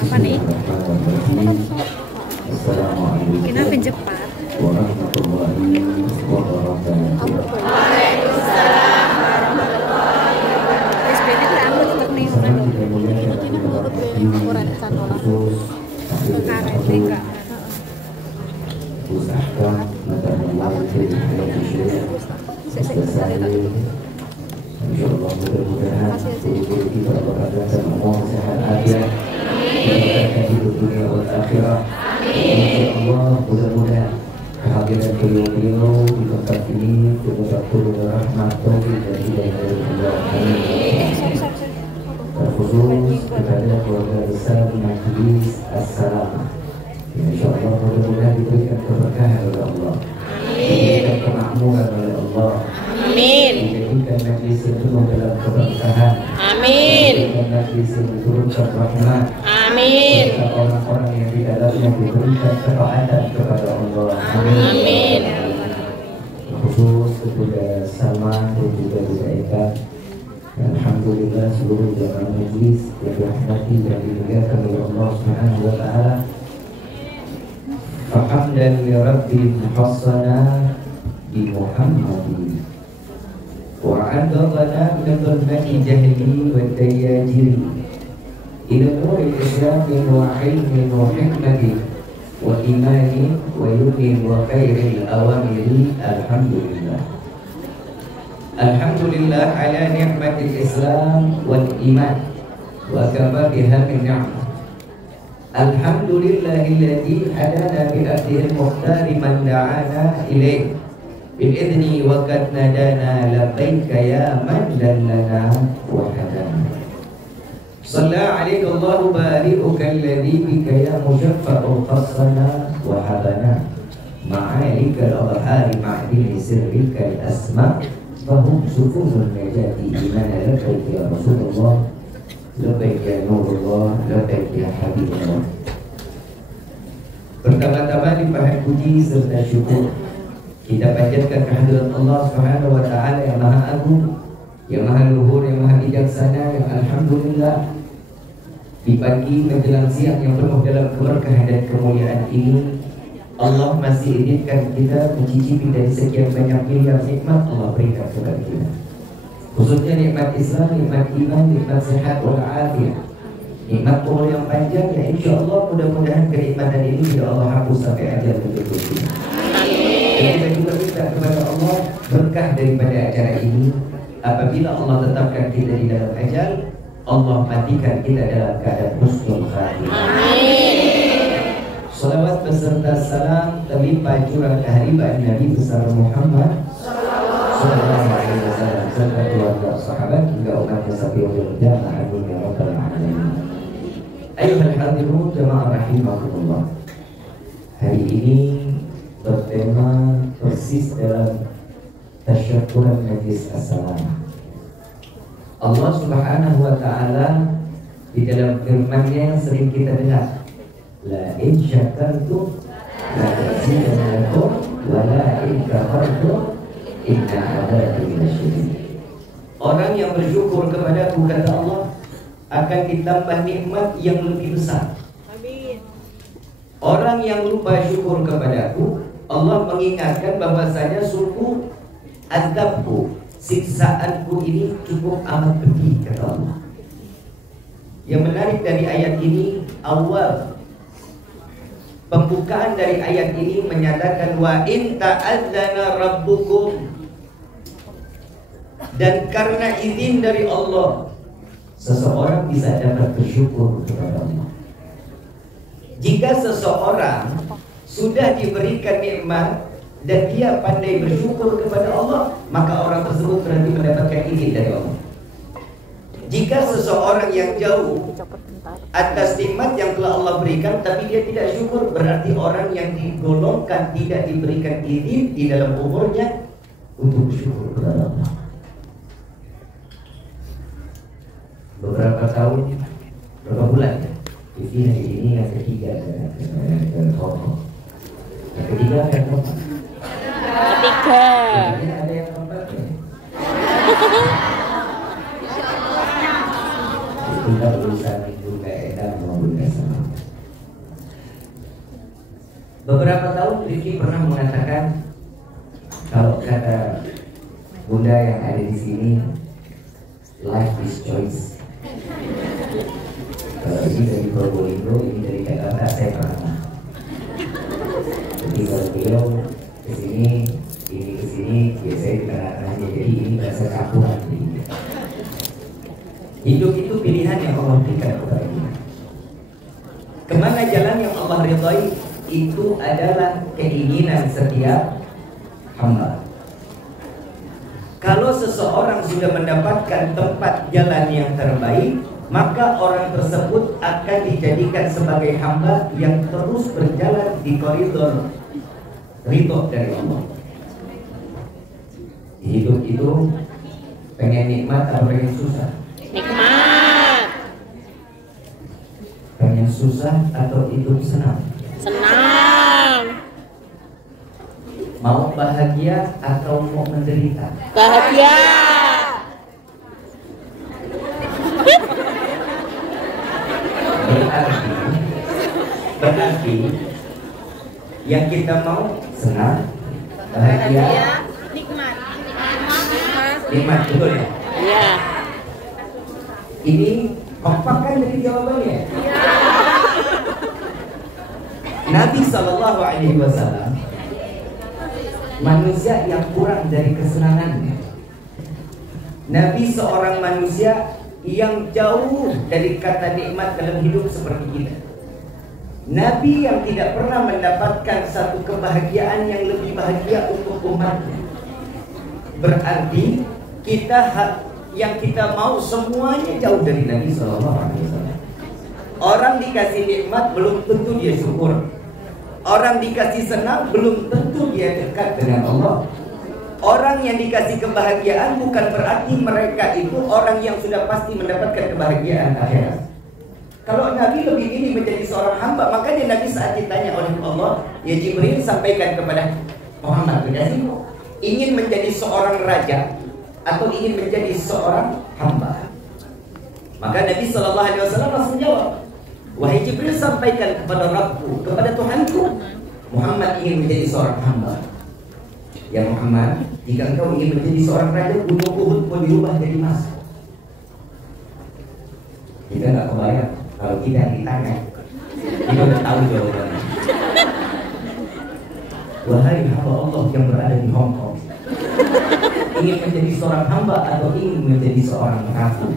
Apa nih? Assalamualaikum Kita pencepat. warahmatullahi wabarakatuh. Wis bene rambut tetep ning ngono. Karete enggak. Usahakan insyaallah mudah-mudahan kita berada semua sehat aja di hidup dunia dan akhirat. Insyaallah mudah-mudahan kehadiran beliau di tempat ini benar turun rahmat taufik dan hidayah dari Allah. Terkhusus kepada keluarga besar Majelis As-Salamah. Insyaallah mudah-mudahan diberikan keberkahan oleh Allah. Diberikan kemakmuran oleh Allah. Amin. Dijadikan majlis yang penuh dalam keberkahan. Amin. Dijadikan majlis yang diturunkan rahmat. Amin. Serta orang-orang yang di dalamnya diberikan ketaatan kepada Allah. Amin. Khusus kepada Salma dan juga Buya Eka. Alhamdulillah seluruh jamaah majlis yang dirahmati dan dimuliakan oleh Allah Subhanahu wa taala. Fahamdan li rabbil muhassana bi Muhammadin wa adallana min dhulmati jahli wa tayyajiri ila nuril islami wa ilmin wa hikmatin wa imanin wa yudin wa khairil awamiri. Alhamdulillah. Alhamdulillah ala ni'matil Islam wal iman wa kama biha min ni'mah. Alhamdulillahilladzi hadana bi abdihil muhtari man da'ana ilaih bil idni wa qad nadana labbaika ya man dallana wa hadana. Shalla 'alaika Allahu bari'uka alladzi bika ya mushaffa'u khassana wa habana ma'alika al-abhari ma'dini sirrika al-asma' fahum sufunun najati imana labbaik ya Rasulullah labbaik ya Nurullah labbaik ya Habibullah. Pertama-tama limpahan puji serta syukur kita panjatkan kehadirat Allah Subhanahu wa taala yang maha agung, yang maha luhur, yang maha bijaksana, yang alhamdulillah di pagi menjelang siang yang penuh dalam keberkahan dan kemuliaan ini Allah masih izinkan kita mencicipi dari sekian banyak miliar nikmat Allah berikan kepada kita. Khususnya nikmat Islam, nikmat iman, nikmat sehat wal afiat, nikmat umur yang panjang. Ya insya Allah mudah-mudahan kenikmatan ini tidak Allah hapus sampai ajal menjemput kita. Dan kita juga minta kepada Allah berkah daripada acara ini. Apabila Allah tetapkan kita di dalam ajal, Allah matikan kita dalam keadaan husnul khatimah. Salawat beserta salam terlimpah curah kehadiran Nabi besar Muhammad sallallahu alaihi wasallam serta keluarga sahabat hingga umatnya sampai yaumil qiyamah. Amin ya rabbal alamin. Ayyuhal hadirun jamaah rahimakumullah. Hari ini bertema persis dalam tasyakuran Majlis As-Salamah. Allah Subhanahu wa taala di dalam firman-Nya yang sering kita dengar, la in syakartum la azidannakum wa la in kafartum inna adzabi lasyadid. Orang yang bersyukur kepadaku, kata Allah, akan ditambah nikmat yang lebih besar. Amin. Orang yang lupa syukur kepadaku, Allah mengingatkan bahwasanya sungguh azabku, siksaanku ini cukup amat pedih, kata Allah. Yang menarik dari ayat ini, awal pembukaan dari ayat ini menyatakan wa in ta'adzana rabbukum, dan karena izin dari Allah seseorang bisa dapat bersyukur kepada Allah. Jika seseorang sudah diberikan nikmat dan dia pandai bersyukur kepada Allah, maka orang tersebut berarti mendapatkan izin dari Allah. Jika seseorang yang jauh atas nikmat yang telah Allah berikan tapi dia tidak syukur, berarti orang yang digolongkan tidak diberikan izin di dalam umurnya untuk bersyukur kepada Allah. Beberapa tahun, berapa bulan ya? Ini yang ketiga dan Hongkong. Yang ketiga kan Hongkong. Ketiga. Ada yang keempat ya? Kita berusaha minggu keadaan maupun kesalahan. Beberapa tahun Rifki pernah mengatakan, kalau kata Bunda yang ada di sini, life is choice. Kalau ini dari Probolinggo, ini dari Jakarta, saya pernah. Jadi kalau beliau kesini, ini kesini, biasanya di tengah-tengahnya. Jadi ini bahasa campuran. Hidup itu pilihan yang Allah berikan kepada kita. Kemana jalan yang Allah ridhai, itu adalah keinginan setiap hamba. Kalau seseorang sudah mendapatkan tempat jalan yang terbaik, maka orang tersebut akan dijadikan sebagai hamba yang terus berjalan di koridor ridho dari Allah. Hidup itu pengen nikmat atau pengen susah? Nikmat. Pengen susah atau hidup senang? Senang. Mau bahagia atau mau menderita? Bahagia. Berarti yang kita mau senang, bahagia, Nikmat. nikmat, betul ya? Iya. Ini kompak kan dari jawabannya? Nabi SAW manusia yang kurang dari kesenangannya. Nabi seorang manusia yang jauh dari kata nikmat dalam hidup seperti kita. Nabi yang tidak pernah mendapatkan satu kebahagiaan yang lebih bahagia untuk umatnya. Berarti yang kita mau semuanya jauh dari Nabi SAW. Orang dikasih nikmat belum tentu dia syukur. Orang dikasih senang belum tentu dia dekat dengan Allah. Orang yang dikasih kebahagiaan bukan berarti mereka itu orang yang sudah pasti mendapatkan kebahagiaan akhirat. Kalau Nabi lebih ingin menjadi seorang hamba, makanya Nabi saat ditanya oleh Allah, ya Jibril sampaikan kepada Muhammad, ingin menjadi seorang raja atau ingin menjadi seorang hamba? Maka Nabi SAW langsung jawab, wahai Jibril, sampaikan kepada Rabbku, kepada Tuhanku, Muhammad ingin menjadi seorang hamba. Ya Muhammad, jika engkau ingin menjadi seorang raja, gunung Uhud pun dirubah jadi emas. Kita nggak kebayang kalau kita ditanya, kita udah tahu jawabannya. Wahai hamba Allah yang berada di Hong Kong, ingin menjadi seorang hamba atau ingin menjadi seorang ratu?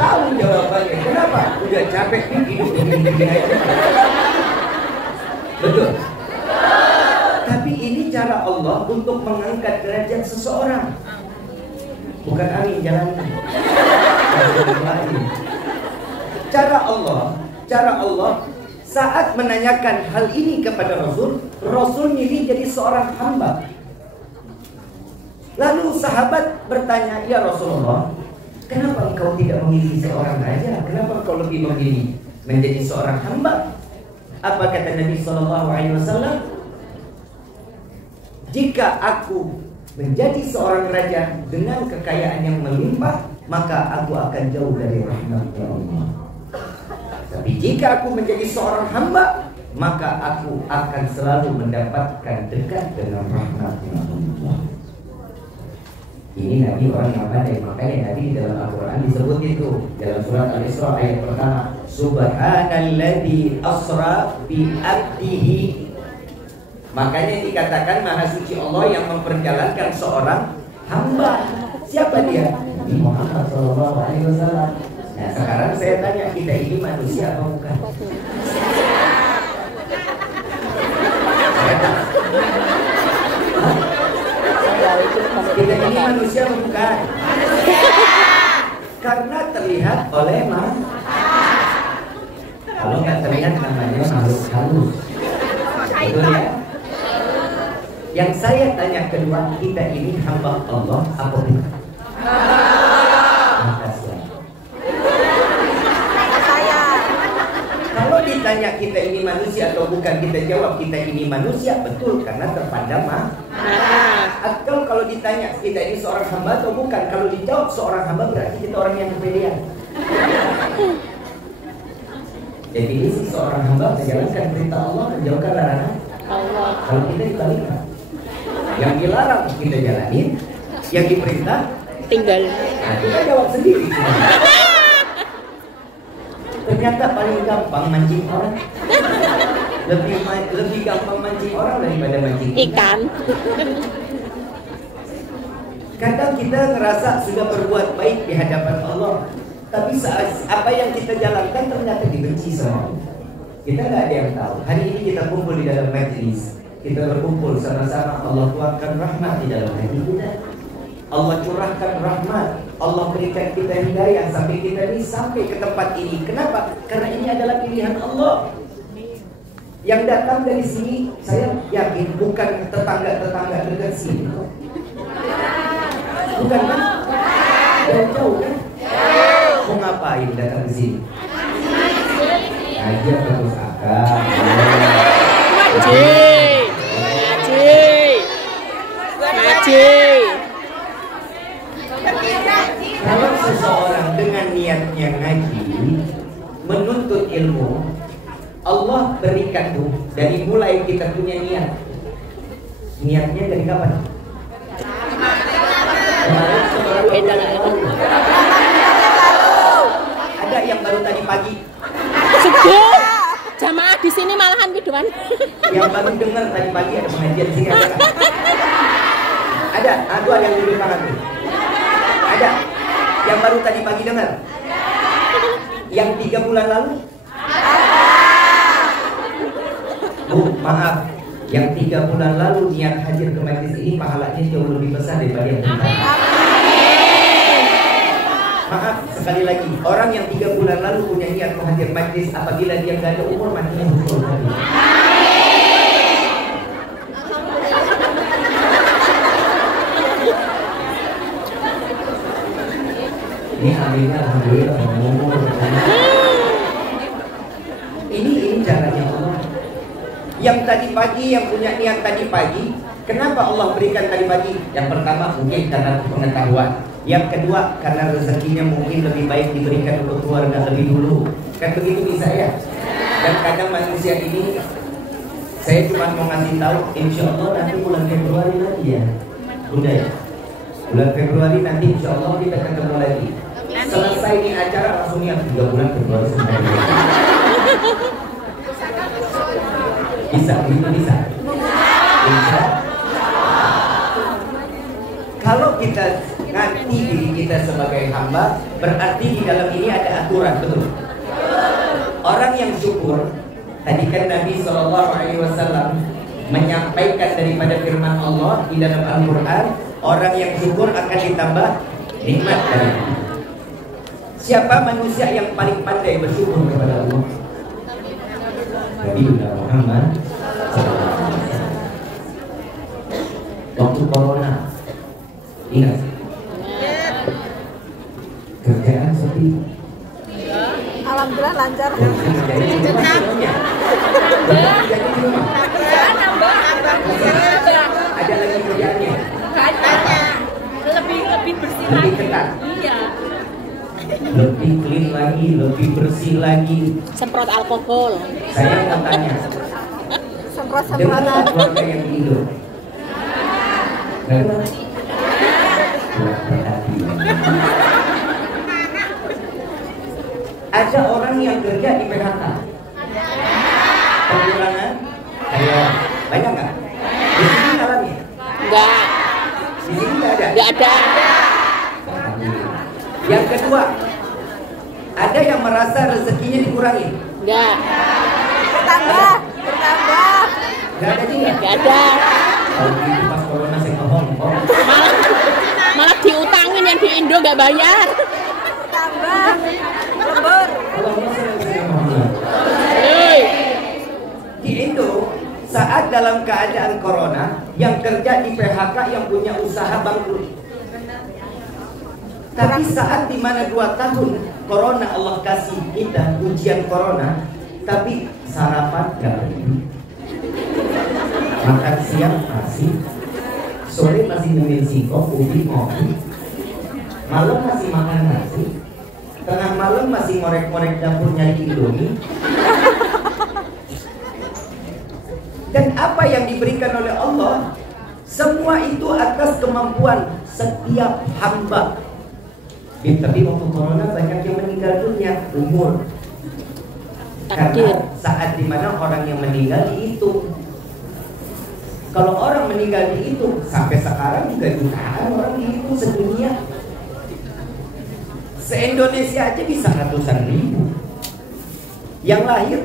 Tahu jawabannya. Kenapa? Udah capek nih hidup begini-begini aja. Betul. Tapi ini cara Allah untuk mengangkat derajat seseorang. Bukan angin jalannya. Cara Allah saat menanyakan hal ini kepada Rasul ini jadi seorang hamba. Lalu sahabat bertanya, ya Rasulullah, kenapa engkau tidak memilih seorang raja? Kenapa engkau lebih memilih menjadi seorang hamba? Apa kata Nabi SAW? Jika aku menjadi seorang raja dengan kekayaan yang melimpah, maka aku akan jauh dari rahmatnya Allah. Tapi jika aku menjadi seorang hamba, maka aku akan selalu mendapatkan dekat dengan rahmatnya Allah. Ini Nabi orang yang pandai. Makanya Nabi dalam Al-Quran disebut itu dalam surat Al-Isra ayat pertama, Subhanalladzi asra bi abdihi. Makanya dikatakan Maha Suci Allah yang memperjalankan seorang hamba. Siapa dia? Nabi Muhammad SAW. Nah sekarang saya tanya, kita ini manusia apa bukan? Kita ini manusia apa bukan? Karena terlihat oleh kalau nggak terlihat namanya makhluk halus. Betul ya? Yang saya tanya kedua, kita ini hamba Allah apa bukan? Kalau ditanya kita ini manusia atau bukan, kita jawab kita ini manusia, betul, karena terpandang Atau kalau ditanya kita ini seorang hamba atau bukan, kalau dijawab seorang hamba berarti kita orang yang kepedean. Definisi seorang hamba menjalankan perintah Allah, menjauhkan larangan Allah. Kalau kita dibalikkan, yang dilarang kita jalanin, yang diperintah Tinggal. nah, kita jawab sendiri. Ternyata paling gampang mancing orang. Lebih gampang mancing orang daripada mancing Ikan. Kadang kita ngerasa sudah berbuat baik di hadapan Allah, tapi saat apa yang kita jalankan ternyata dibenci sama Allah. Kita nggak ada yang tahu. Hari ini kita kumpul di dalam majlis, kita berkumpul sama-sama. Allah tuangkan rahmat di dalam hati kita. Allah curahkan rahmat, Allah berikan kita hidayah sampai kita ini sampai ke tempat ini. Kenapa? Karena ini adalah pilihan Allah. Yang datang dari sini, saya yakin bukan tetangga-tetangga dekat sini. Bukan kan? Jauh kan? Mau ngapain datang ke sini? Aja terus akal. Ngaji. Ngaji. Ngaji. Kalau seseorang dengan niatnya ngaji, menuntut ilmu, Allah berikan tuh dari mulai kita punya niat. Niatnya dari kapan? Ada yang baru tadi pagi. Subuh. Jamaah di sini malahan keduan. Yang baru dengar tadi pagi ada pengajian sini ada kan? Ada, ada yang duduk kanan tuh. Ada. Yang baru tadi pagi dengar. Yang 3 bulan lalu. Bu, maaf. Yang 3 bulan lalu niat hadir ke majlis ini pahalanya jauh lebih besar daripada yang kita. Maaf, sekali lagi, orang yang 3 bulan lalu punya niat hadir majlis, apabila dia nggak ada umur matinya betul. Ini akhirnya alhamdulillah umur. Ini caranya Allah. Yang tadi pagi, yang punya niat tadi pagi, kenapa Allah berikan tadi pagi? Yang pertama mungkin karena pengetahuan. Yang kedua karena rezekinya mungkin lebih baik diberikan untuk keluarga lebih dulu. Kan begitu bisa ya? Dan kadang manusia ini, saya cuma mau ngasih tahu, insya Allah nanti bulan Februari lagi ya, udah ya. Bulan Februari nanti insya Allah kita ketemu lagi. Selesai ini acara langsung yang 3 bulan Februari sampai bisa, begitu bisa. Bisa. Kalau kita ngerti diri kita sebagai hamba, berarti di dalam ini ada aturan, betul? Orang yang syukur, tadi kan Nabi SAW menyampaikan daripada firman Allah di dalam Al-Quran, orang yang syukur akan ditambah nikmat dari Allah. Siapa manusia yang paling pandai bersyukur kepada Allah? Nabi Muhammad. Waktu corona, ingat? Kerjaan sepi. Alhamdulillah lancar. Jadi di rumah. Ada lagi kerjaannya. Lebih bersih Lebih ketat. Iya. Lebih clean lagi, lebih bersih lagi. Semprot alkohol. Saya mau tanya, dengar nggak keluarga yang di Indo? Dengar? Kurang perhatian. Ada orang yang kerja di PHK. Pengurangan karyawan. Banyak nggak? Di sini alami? Enggak. Di sini nggak ada? Enggak ada. Yang kedua, ada yang merasa rezekinya dikurangi? Enggak. Bertambah. Nggak ada juga? Enggak ada. Kalau gitu pas corona saya ngomong, Malah diutangin yang di Indo enggak bayar. Bertambah. Lembur. kalau saya ngomong. Hei. Di Indo, saat dalam keadaan corona, yang kerja di PHK yang punya usaha bangkrut. Tapi saat dimana 2 tahun corona Allah kasih kita ujian corona, tapi sarapan gak beli, makan siang masih, Sore masih minum singkong, ubi, ngopi. Malam masih makan nasi. Tengah malam masih ngorek-ngorek dapur nyari Indomie. Dan apa yang diberikan oleh Allah, semua itu atas kemampuan setiap hamba. Tapi waktu corona banyak yang meninggal dunia, umur. Karena saat dimana orang yang meninggal dihitung. Kalau orang meninggal dihitung, sampai sekarang juga jutaan orang dihitung sedunia. Se-Indonesia aja bisa ratusan ribu. Yang lahir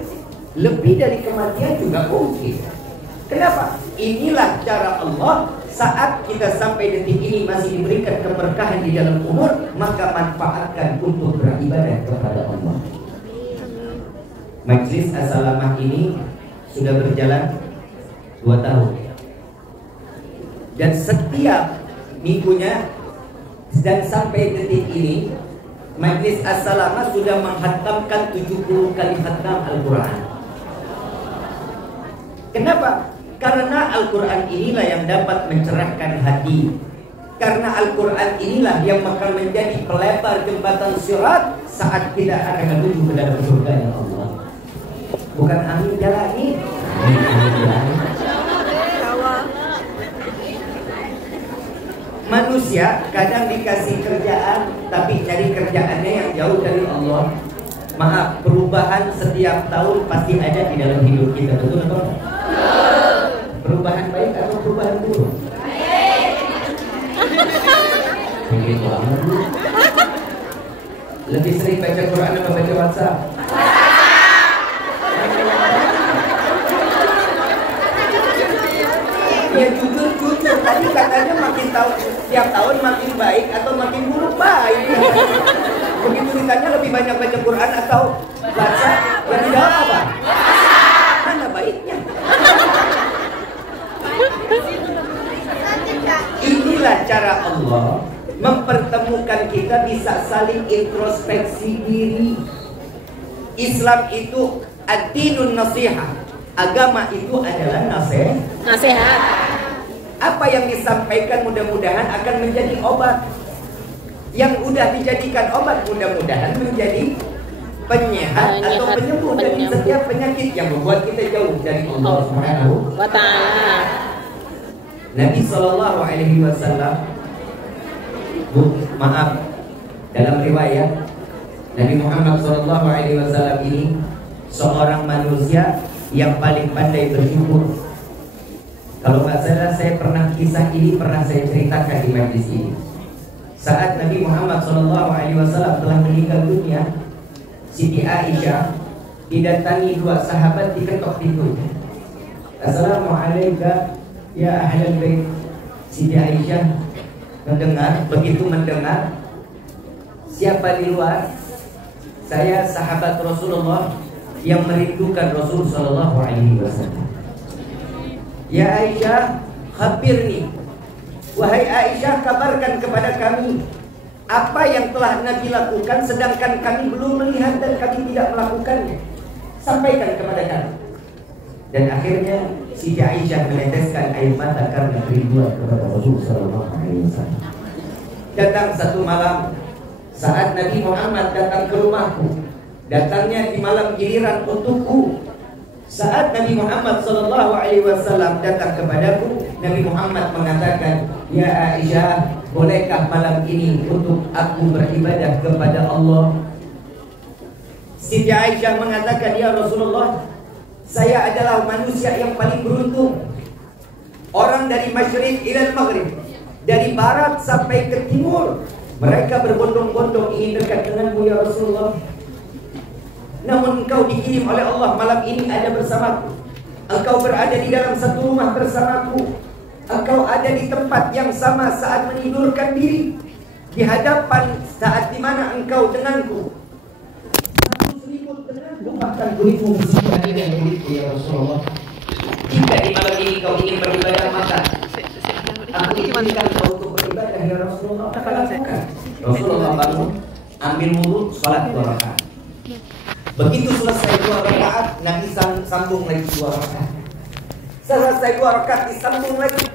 lebih dari kematian juga mungkin. Kenapa? Inilah cara Allah. Saat kita sampai detik ini masih diberikan keberkahan di dalam umur, maka manfaatkan untuk beribadah kepada Allah. Majlis As-Salamah ini sudah berjalan 2 tahun. Dan setiap minggunya dan sampai detik ini Majlis As-Salamah sudah menghatamkan 70 kali khatam Al-Quran. Kenapa? Karena Al-Quran inilah yang dapat mencerahkan hati. Karena Al-Quran inilah yang akan menjadi pelebar jembatan sirat saat kita akan menuju ke dalam surga ya Allah. Bukan amin jalani. Manusia kadang dikasih kerjaan, tapi cari kerjaannya yang jauh dari Allah. Maaf, perubahan setiap tahun pasti ada di dalam hidup kita, betul atau tidak? Perubahan baik atau perubahan buruk? Baik. Begitu amat. Lebih sering baca Quran atau baca WhatsApp? Ya jujur. Tadi katanya makin tahun, tiap tahun makin baik atau makin buruk baik. Begitu ditanya lebih banyak baca Quran atau WhatsApp, yang dijawab apa? Mana baiknya? Inilah cara Allah mempertemukan kita bisa saling introspeksi diri. Islam itu ad-dinun nasihah. Agama itu adalah nasihat. Apa yang disampaikan mudah-mudahan akan menjadi obat. Yang udah dijadikan obat mudah-mudahan menjadi penyehat atau penyembuh dari setiap penyakit yang membuat kita jauh dari Allah Subhanahu wa Ta'ala. Nabi Sallallahu Alaihi Wasallam, dalam riwayat Nabi Muhammad Sallallahu Alaihi Wasallam ini seorang manusia yang paling pandai bersyukur. Kalau nggak salah saya kisah ini pernah saya ceritakan di majlis ini. Saat Nabi Muhammad SAW telah meninggal dunia, Siti Aisyah didatangi 2 sahabat diketok pintunya. Assalamualaikum ya ahlal bait. Siti Aisyah begitu mendengar siapa di luar? Saya sahabat Rasulullah yang merindukan Rasul Sallallahu Alaihi Wasallam. Ya Aisyah, khabirni. Wahai Aisyah, kabarkan kepada kami apa yang telah Nabi lakukan sedangkan kami belum melihat dan kami tidak melakukannya. Sampaikan kepada kami. Dan akhirnya Siti Aisyah meneteskan air mata karena kerinduan kepada Rasul Sallallahu Alaihi Wasallam. Datang satu malam saat Nabi Muhammad datang ke rumahku. Datangnya di malam giliran untukku. Saat Nabi Muhammad SAW datang kepadaku, Nabi Muhammad mengatakan, ya Aisyah, bolehkah malam ini untuk aku beribadah kepada Allah? Siti Aisyah mengatakan, ya Rasulullah, saya adalah manusia yang paling beruntung. Orang dari masyriq ila maghrib, dari barat sampai ke timur, mereka berbondong-bondong ingin dekat denganmu ya Rasulullah. Namun engkau dikirim oleh Allah malam ini ada bersamaku. Engkau berada di dalam satu rumah bersamaku. Engkau ada di tempat yang sama saat menidurkan diri. Di hadapan saat dimana engkau denganku. Satu selimut denganku bahkan kulitmu bersihkan dengan kulitku ya Rasulullah. Jika di malam ini kau ingin beribadah maka aku izinkan kau untuk beribadah ya Rasulullah. Rasulullah bangun, ambil wudu, sholat 2 rakaat. Begitu selesai 2 rakaat, Nabi sambung lagi 2 rakaat. Selesai 2 rakaat disambung lagi.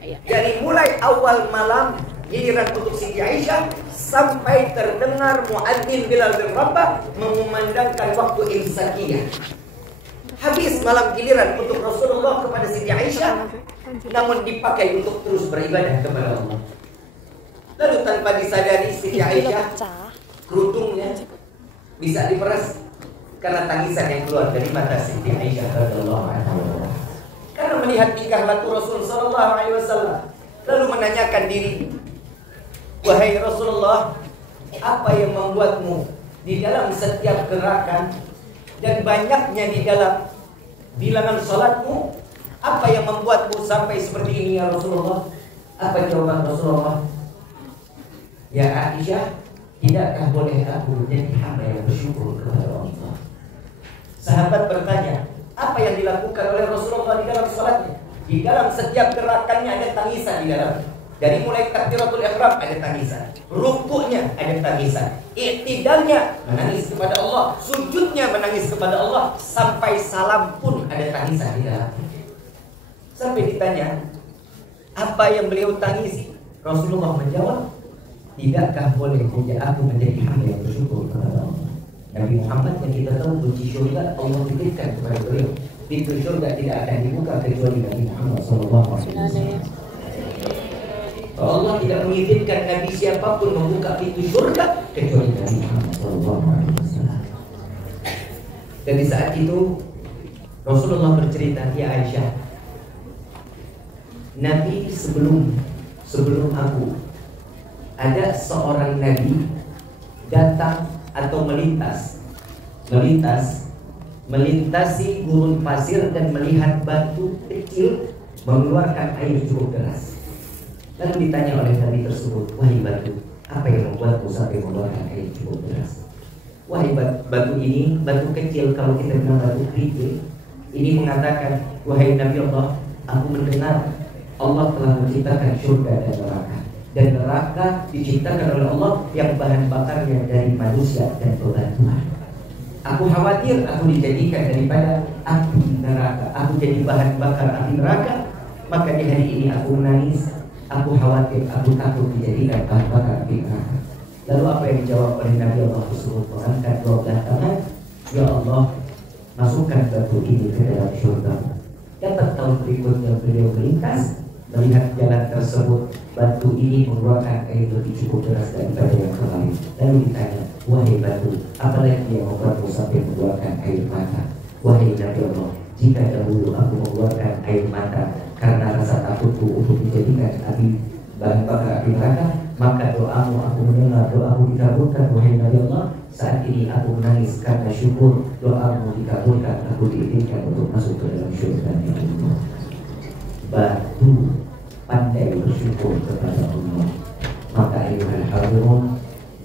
Dari mulai awal malam giliran untuk Siti Aisyah sampai terdengar muadzin Bilal bin Rabah mengumandangkan waktu imsakiyah. Habis malam giliran untuk Rasulullah kepada Siti Aisyah, namun dipakai untuk terus beribadah kepada Allah. Lalu tanpa disadari Siti Aisyah kerudungnya bisa diperas karena tangisan yang keluar dari mata Siti Aisyah radhiyallahu anha. Karena melihat tingkah laku Rasul sallallahu alaihi wasallam, lalu menanyakan diri, wahai Rasulullah, apa yang membuatmu di dalam setiap gerakan dan banyaknya di dalam bilangan salatmu, apa yang membuatmu sampai seperti ini ya Rasulullah? Apa jawaban Rasulullah? Ya Aisyah, tidakkah boleh aku menjadi hamba yang bersyukur kepada Allah? Sahabat bertanya, apa yang dilakukan oleh Rasulullah di dalam salatnya? Di dalam setiap gerakannya ada tangisan di dalam. Dari mulai takbiratul ihram ada tangisan, rukuknya ada tangisan, iktidalnya menangis kepada Allah, sujudnya menangis kepada Allah, sampai salam pun ada tangisan di dalam. Sampai ditanya, apa yang beliau tangisi? Rasulullah menjawab, tidakkah boleh aku menjadi hamba yang bersyukur kepada Allah? Nabi Muhammad yang kita tahu kunci syurga Allah titipkan kepada beliau. Pintu syurga tidak akan dibuka kecuali Nabi Muhammad SAW. Allah tidak mengizinkan Nabi siapapun membuka pintu syurga kecuali Nabi Muhammad SAW. Dan di saat itu Rasulullah bercerita, ya Aisyah, Nabi sebelum aku ada seorang Nabi datang atau melintasi gurun pasir dan melihat batu kecil mengeluarkan air cukup deras. Lalu ditanya oleh Nabi tersebut, wahai batu, apa yang membuatmu sampai mengeluarkan air cukup deras? Wahai batu ini, batu kecil, kalau kita bilang batu kerikil, ini mengatakan, wahai Nabi Allah, aku mendengar Allah telah menciptakan surga dan neraka. Dan neraka diciptakan oleh Allah yang bahan bakarnya dari manusia dan bebatuan. Aku khawatir aku dijadikan daripada api neraka, aku jadi bahan bakar api neraka. Maka di hari ini aku menangis, aku khawatir, aku takut dijadikan bahan bakar api neraka. Lalu apa yang dijawab oleh Nabi Allah tersebut? Mengangkat dua belah tangan, ya Allah, masukkan batu ini ke dalam surga. Dapat tahun berikutnya beliau melintas, melihat jalan tersebut, batu ini mengeluarkan air lebih cukup deras daripada yang kemarin. Lalu ditanya, wahai batu, apalagi yang membuatmu sampai mengeluarkan air mata? Wahai Nabi Allah, jika dahulu aku mengeluarkan air mata karena rasa takutku untuk dijadikan api bahan bakar api neraka, maka doamu aku mendengar, doamu dikabulkan. Wahai Nabi Allah, saat ini aku menangis karena syukur doamu dikabulkan, aku diizinkan untuk masuk ke dalam syurga Allah. Batu pandai bersyukur kepada Allah. Maka ayuhal hadirun,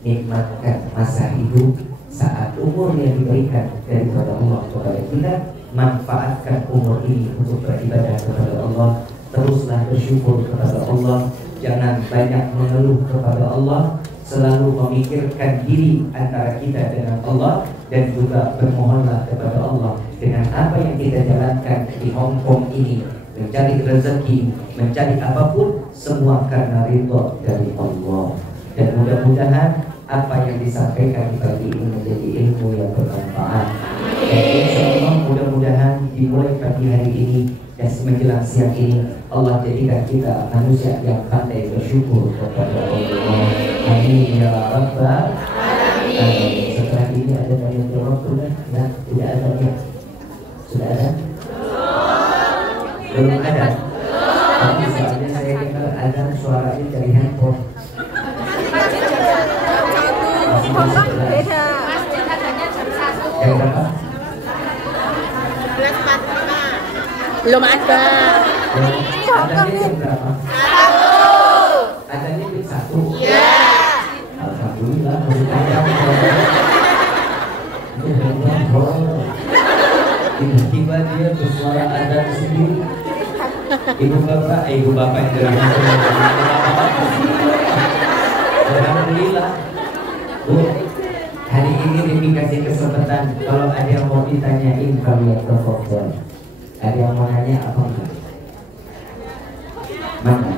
nikmatkan masa hidup saat umur yang diberikan daripada Allah kepada kita. Manfaatkan umur ini untuk beribadah kepada Allah. Teruslah bersyukur kepada Allah. Jangan banyak mengeluh kepada Allah. Selalu memikirkan diri antara kita dengan Allah. Dan juga bermohonlah kepada Allah dengan apa yang kita jalankan di Hong Kong ini, mencari rezeki, mencari apapun, semua karena ridho dari Allah. Dan mudah-mudahan apa yang disampaikan pagi ini menjadi ilmu yang bermanfaat. Dan insya Allah mudah-mudahan dimulai pagi hari ini dan menjelang siang ini Allah jadikan kita manusia yang pandai bersyukur kepada Allah. Amin ya Rabbal Alamin. Setelah ini ada tanya jawab sudah? Ya, tidak ada ya? Sudah ada? Belum ada. Tapi soalnya saya dengar ada suaranya dari handphone. Beda. Jam berapa? Belum ada. Adanya jam berapa? Adanya jam 1. Iya. Alhamdulillah. Tiba-tiba dia bersuara adzan sendiri. Ibu bapak yang dirahmati Alhamdulillah. Bu, hari ini Rimi kasih kesempatan kalau ada yang mau ditanyain kalian tafadhol. Ada yang mau nanya apa enggak? Mana?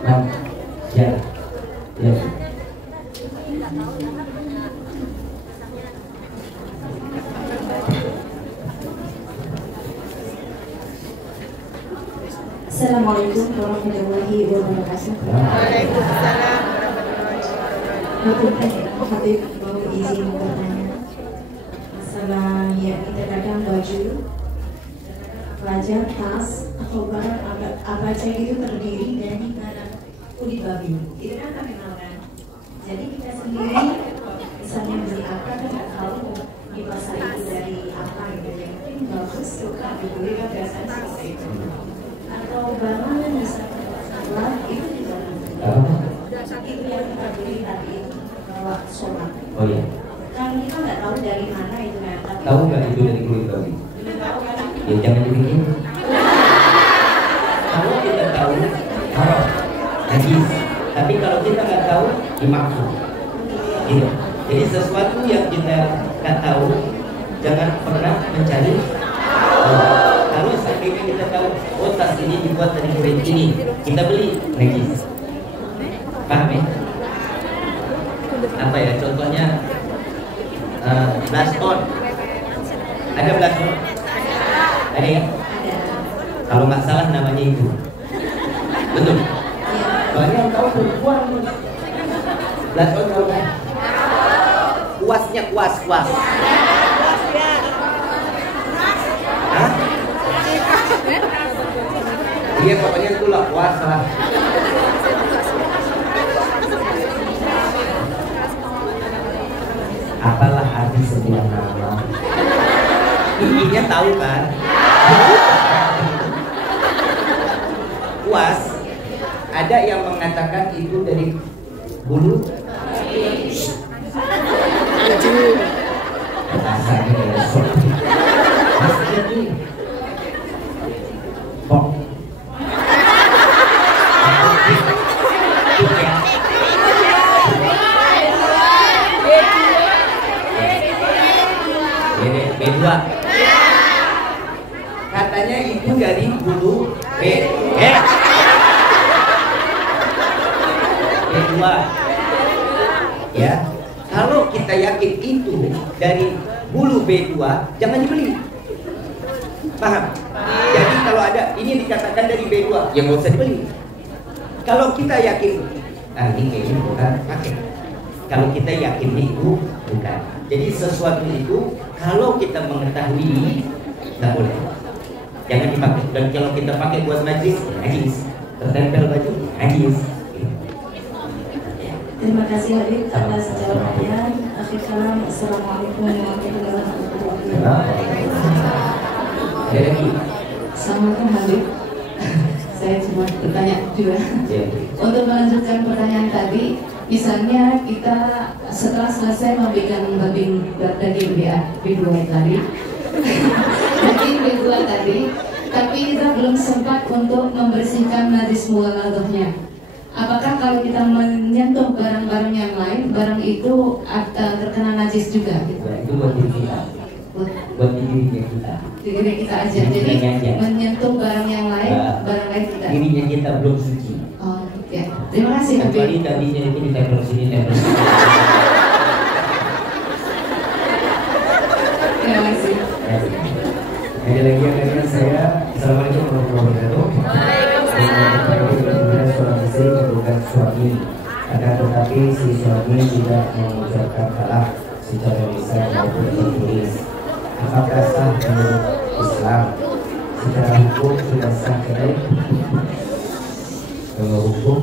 Mana? Ya. Ya. Assalamualaikum warahmatullahi wabarakatuh. Waalaikumsalam. Habib mau izin bertanya. Masalah yang kita kadang baju, pelajar, tas atau barang apa aja itu terdiri dari barang kulit babi. Itu kan kami kenalkan. Jadi kita sendiri misalnya beli apa kita tahu di pasar itu dari apa gitu. Yang penting bagus suka dibeli biasanya seperti itu. Atau barang yang bisa kita itu juga itu yang kita beli tadi itu bawa sholat. Oh iya. Kan kita nggak tahu dari mana itu kan. Tahu nggak itu dari kulit babi? Tahu kan? Ya jangan dibikin. Kalau kita tahu, haram, najis. Tapi kalau kita nggak tahu, dimaksud. Gitu. Jadi sesuatu yang kita nggak tahu, jangan pernah mencari. Kalau seandainya kita tahu, oh tas ini dibuat dari kulit ini, kita beli najis. Paham ya? Apa ya? Contohnya blush on. Ada blush on? Ada ya? Kalau nggak salah namanya itu. Betul. Soalnya yang tahu perempuan. Blush on tahu kan? Kuasnya kuas. Hah? Iya pokoknya itulah kuas lah. Apalah arti sebuah nama? Intinya tahu kan? Kuas. Ada yang mengatakan itu dari bulu. Rasanya dari sok. Maksudnya ini. Bok. B2. Katanya itu dari bulu B2. Ya, kalau kita yakin itu dari bulu B2, jangan dibeli. Paham? Jadi kalau ada ini dikatakan dari B2, ya nggak usah dibeli. Kalau kita yakin, ini kayaknya bukan pakai. Kalau kita yakin itu bukan. Jadi sesuatu itu kalau kita mengetahui tidak boleh, jangan dipakai. Dan kalau kita pakai buat majlis, najis. Tertempel baju, najis. Terima kasih Habib atas jawabannya. Akhir kalam, assalamualaikum warahmatullahi wabarakatuh. Assalamualaikum Habib. Saya cuma bertanya juga. Untuk melanjutkan pertanyaan tadi, misalnya kita setelah selesai memegang daging B2 tadi, daging B2 tadi, tapi kita belum sempat untuk membersihkan najis muwaladohnya. Apakah kalau kita menyentuh barang-barang yang lain, barang itu terkena najis juga? Gitu? Itu buat diri kita. Buat dirinya kita. Diri kita aja. Jadi menyentuh barang yang lain, barang lain tidak. Dirinya kita belum suci. Oh, ya. Terima kasih. Kecuali tadinya itu ditempel sini, tempel sini. Terima kasih. Ada lagi yang lainnya saya. Assalamualaikum warahmatullahi wabarakatuh. Seorang istri bukan suami, akan tetapi si suami tidak mengucapkan talak secara lisan maupun tertulis. Apakah sah menurut Islam? Secara hukum sudah sah cerai? Kalau hukum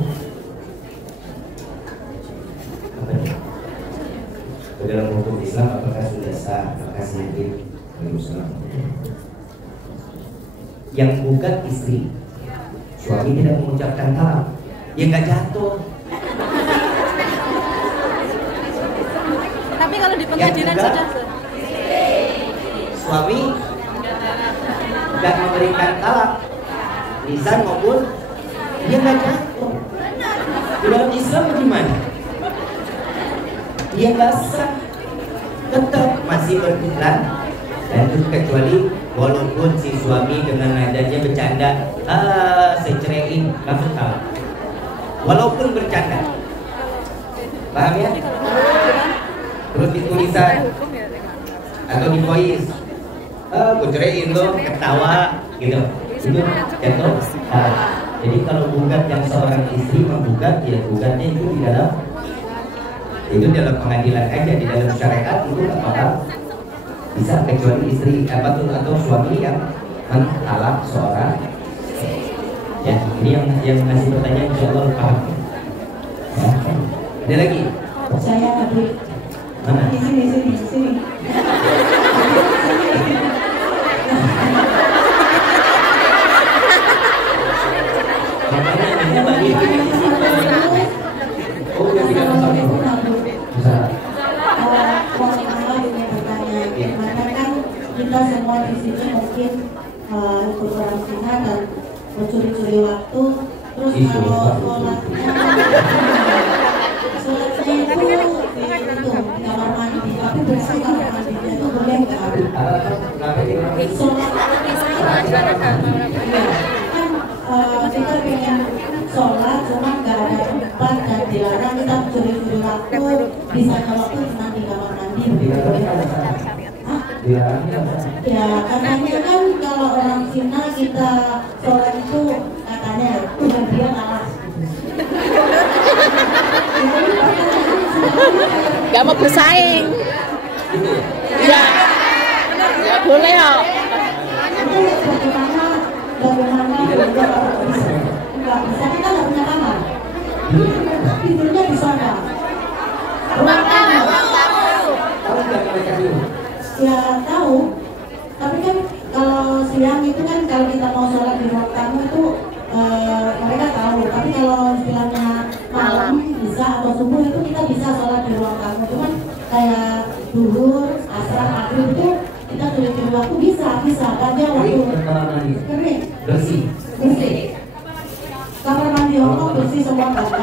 apa ya? Dalam hukum Islam apakah sudah sah? Apakah sah? Yang bukan istri, suami tidak mengucapkan talak, ya nggak jatuh. Tapi kalau di pengadilan sudah suami nggak memberikan talak, lisan maupun dia nggak jatuh. Di dalam Islam bagaimana? Dia nggak sah, tetap masih berjalan dan itu kecuali walaupun si suami dengan nadanya bercanda, saya ceraiin, langsung tahu. Walaupun bercanda, paham ya? Terus di tulisan atau di voice, gue ceraiin lo, ketawa, gitu. Itu jatuh. Jadi kalau gugat yang seorang istri menggugat, ya gugatnya itu dalam pengadilan aja, di dalam syariat itu nggak bakal bisa, kecuali istri atau suami yang mentalak seorang. Ya, ini yang ngasih pertanyaan insya Allah paham. Ya. Ada lagi? Saya Habib. Mana? Di sini. Oh, udah tidak masuk. Bisa. Karena kan kita semua di sini mungkin ikut orang Cina dan mencuri-curi waktu, terus kalau sholatnya itu di kamar mandi, tapi bersih kamar mandinya itu boleh nggak? Sholat kan kita pengen sholat cuma nggak ada tempat dan dilarang, kita mencuri-curi waktu, bisa waktu cuma di kamar mandi. Ya katanya kan kalau orang Cina kita sholat itu katanya Tuhan dia ngalah. Gak mau bersaing. Ya, ya boleh ya. Bagaimana nggak bisa, kita nggak punya kamar, tidurnya di sana. Ya tahu, tapi kan kalau siang itu kan kalau kita mau sholat di ruang tamu itu mereka tahu, tapi kalau istilahnya malam bisa atau subuh itu kita bisa sholat di ruang tamu, cuman kayak duhur, asar, maghrib itu kita curi-curi waktu bisa aja waktu kering Bersih. Kamar mandi Hongkong bersih semua bakal.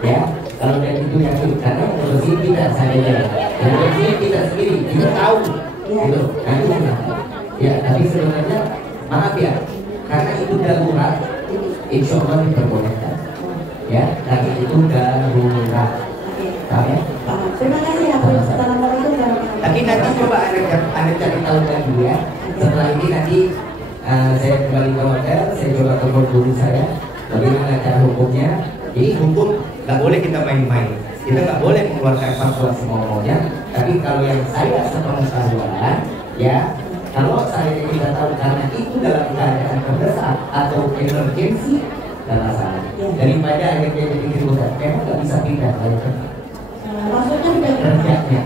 Ya, kalau yang itu yakin, karena yang bersih kita saja, yang bersih kita sendiri, kita tahu, gitu. Ya, tapi sebenarnya maaf ya, karena itu darurat, insya Allah diperbolehkan. Ya, tapi itu darurat. Paham ya? Terima kasih ya, Assalamualaikum warahmatullahi wabarakatuh. Tapi nanti coba anda cari tahu lagi ya. Setelah ini nanti saya kembali ke hotel, saya coba telepon guru saya, bagaimana cara hukumnya. Jadi hukum nggak boleh kita main-main, kita nggak boleh mengeluarkan fatwa semau-maunya. Tapi kalau yang saya sepengetahuan, ya kalau saya tidak tahu karena itu dalam keadaan terdesak atau emergency, nggak masalah. Daripada akhirnya jadi ribut, memang nggak bisa pindah kalau maksudnya tidak kerjanya.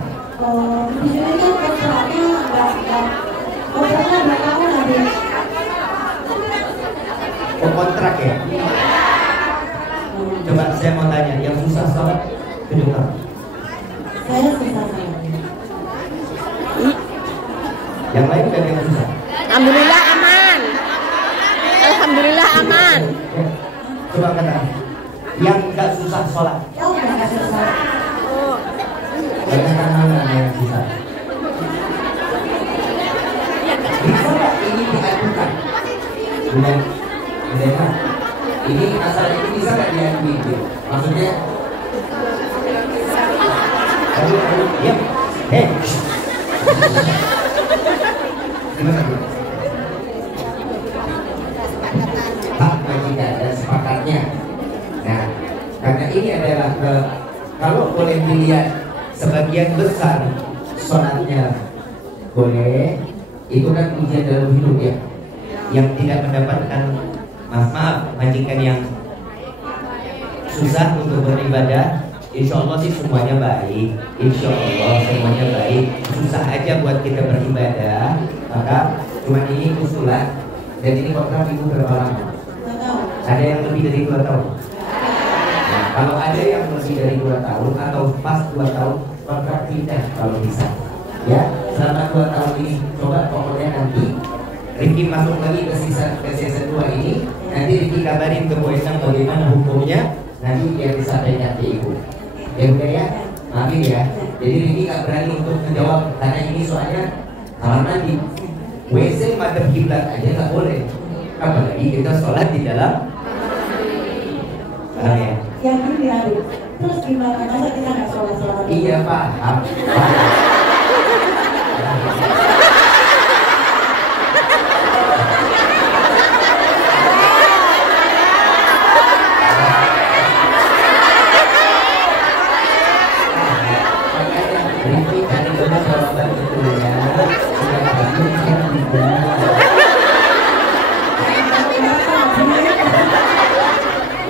Di sini kan kontraknya berapa tahun nanti? Oh, kontrak ya? Coba saya mau tanya, yang susah sholat kedua. Saya susah sholat. Yang lain kan yang susah. Alhamdulillah aman. Alhamdulillah aman. Ya, coba kata, yang nggak susah sholat. Oh, nggak susah. Banyak mana yang susah? Bisa nggak ini diajukan? Udah, ini asal ini bisa nggak diajukan? Maksudnya, diam, gimana bu? Hak majikan dan sepakatnya. Nah, karena ini adalah kalau boleh dilihat sebagian besar sholatnya boleh, itu kan ujian dalam hidup ya, yang tidak mendapatkan maaf majikan yang susah untuk beribadah. Insya Allah sih semuanya baik, insya Allah semuanya baik. Susah aja buat kita beribadah, maka cuma ini usulan. Dan ini kontrak ibu berapa lama? Ada yang lebih dari 2 tahun. Nah, kalau ada yang lebih dari 2 tahun atau pas 2 tahun, kontrak pindah kalau bisa. Ya, selama 2 tahun ini coba pokoknya nanti Rifki masuk lagi ke season 2 ini. Nanti Riki kabarin ke Bu Endang bagaimana hukumnya, nanti yang disampaikan ke Ibu. Ya udah ya, maafin ya. Jadi Riki gak berani untuk menjawab karena ini soalnya kamar mandi. WC madep kiblat aja nggak boleh, apalagi kita sholat di dalam. Paham ya? Yang ini diadu. Terus gimana? Masa kita nggak sholat-sholat? Iya paham. Riki cari dulu jawaban itu ya.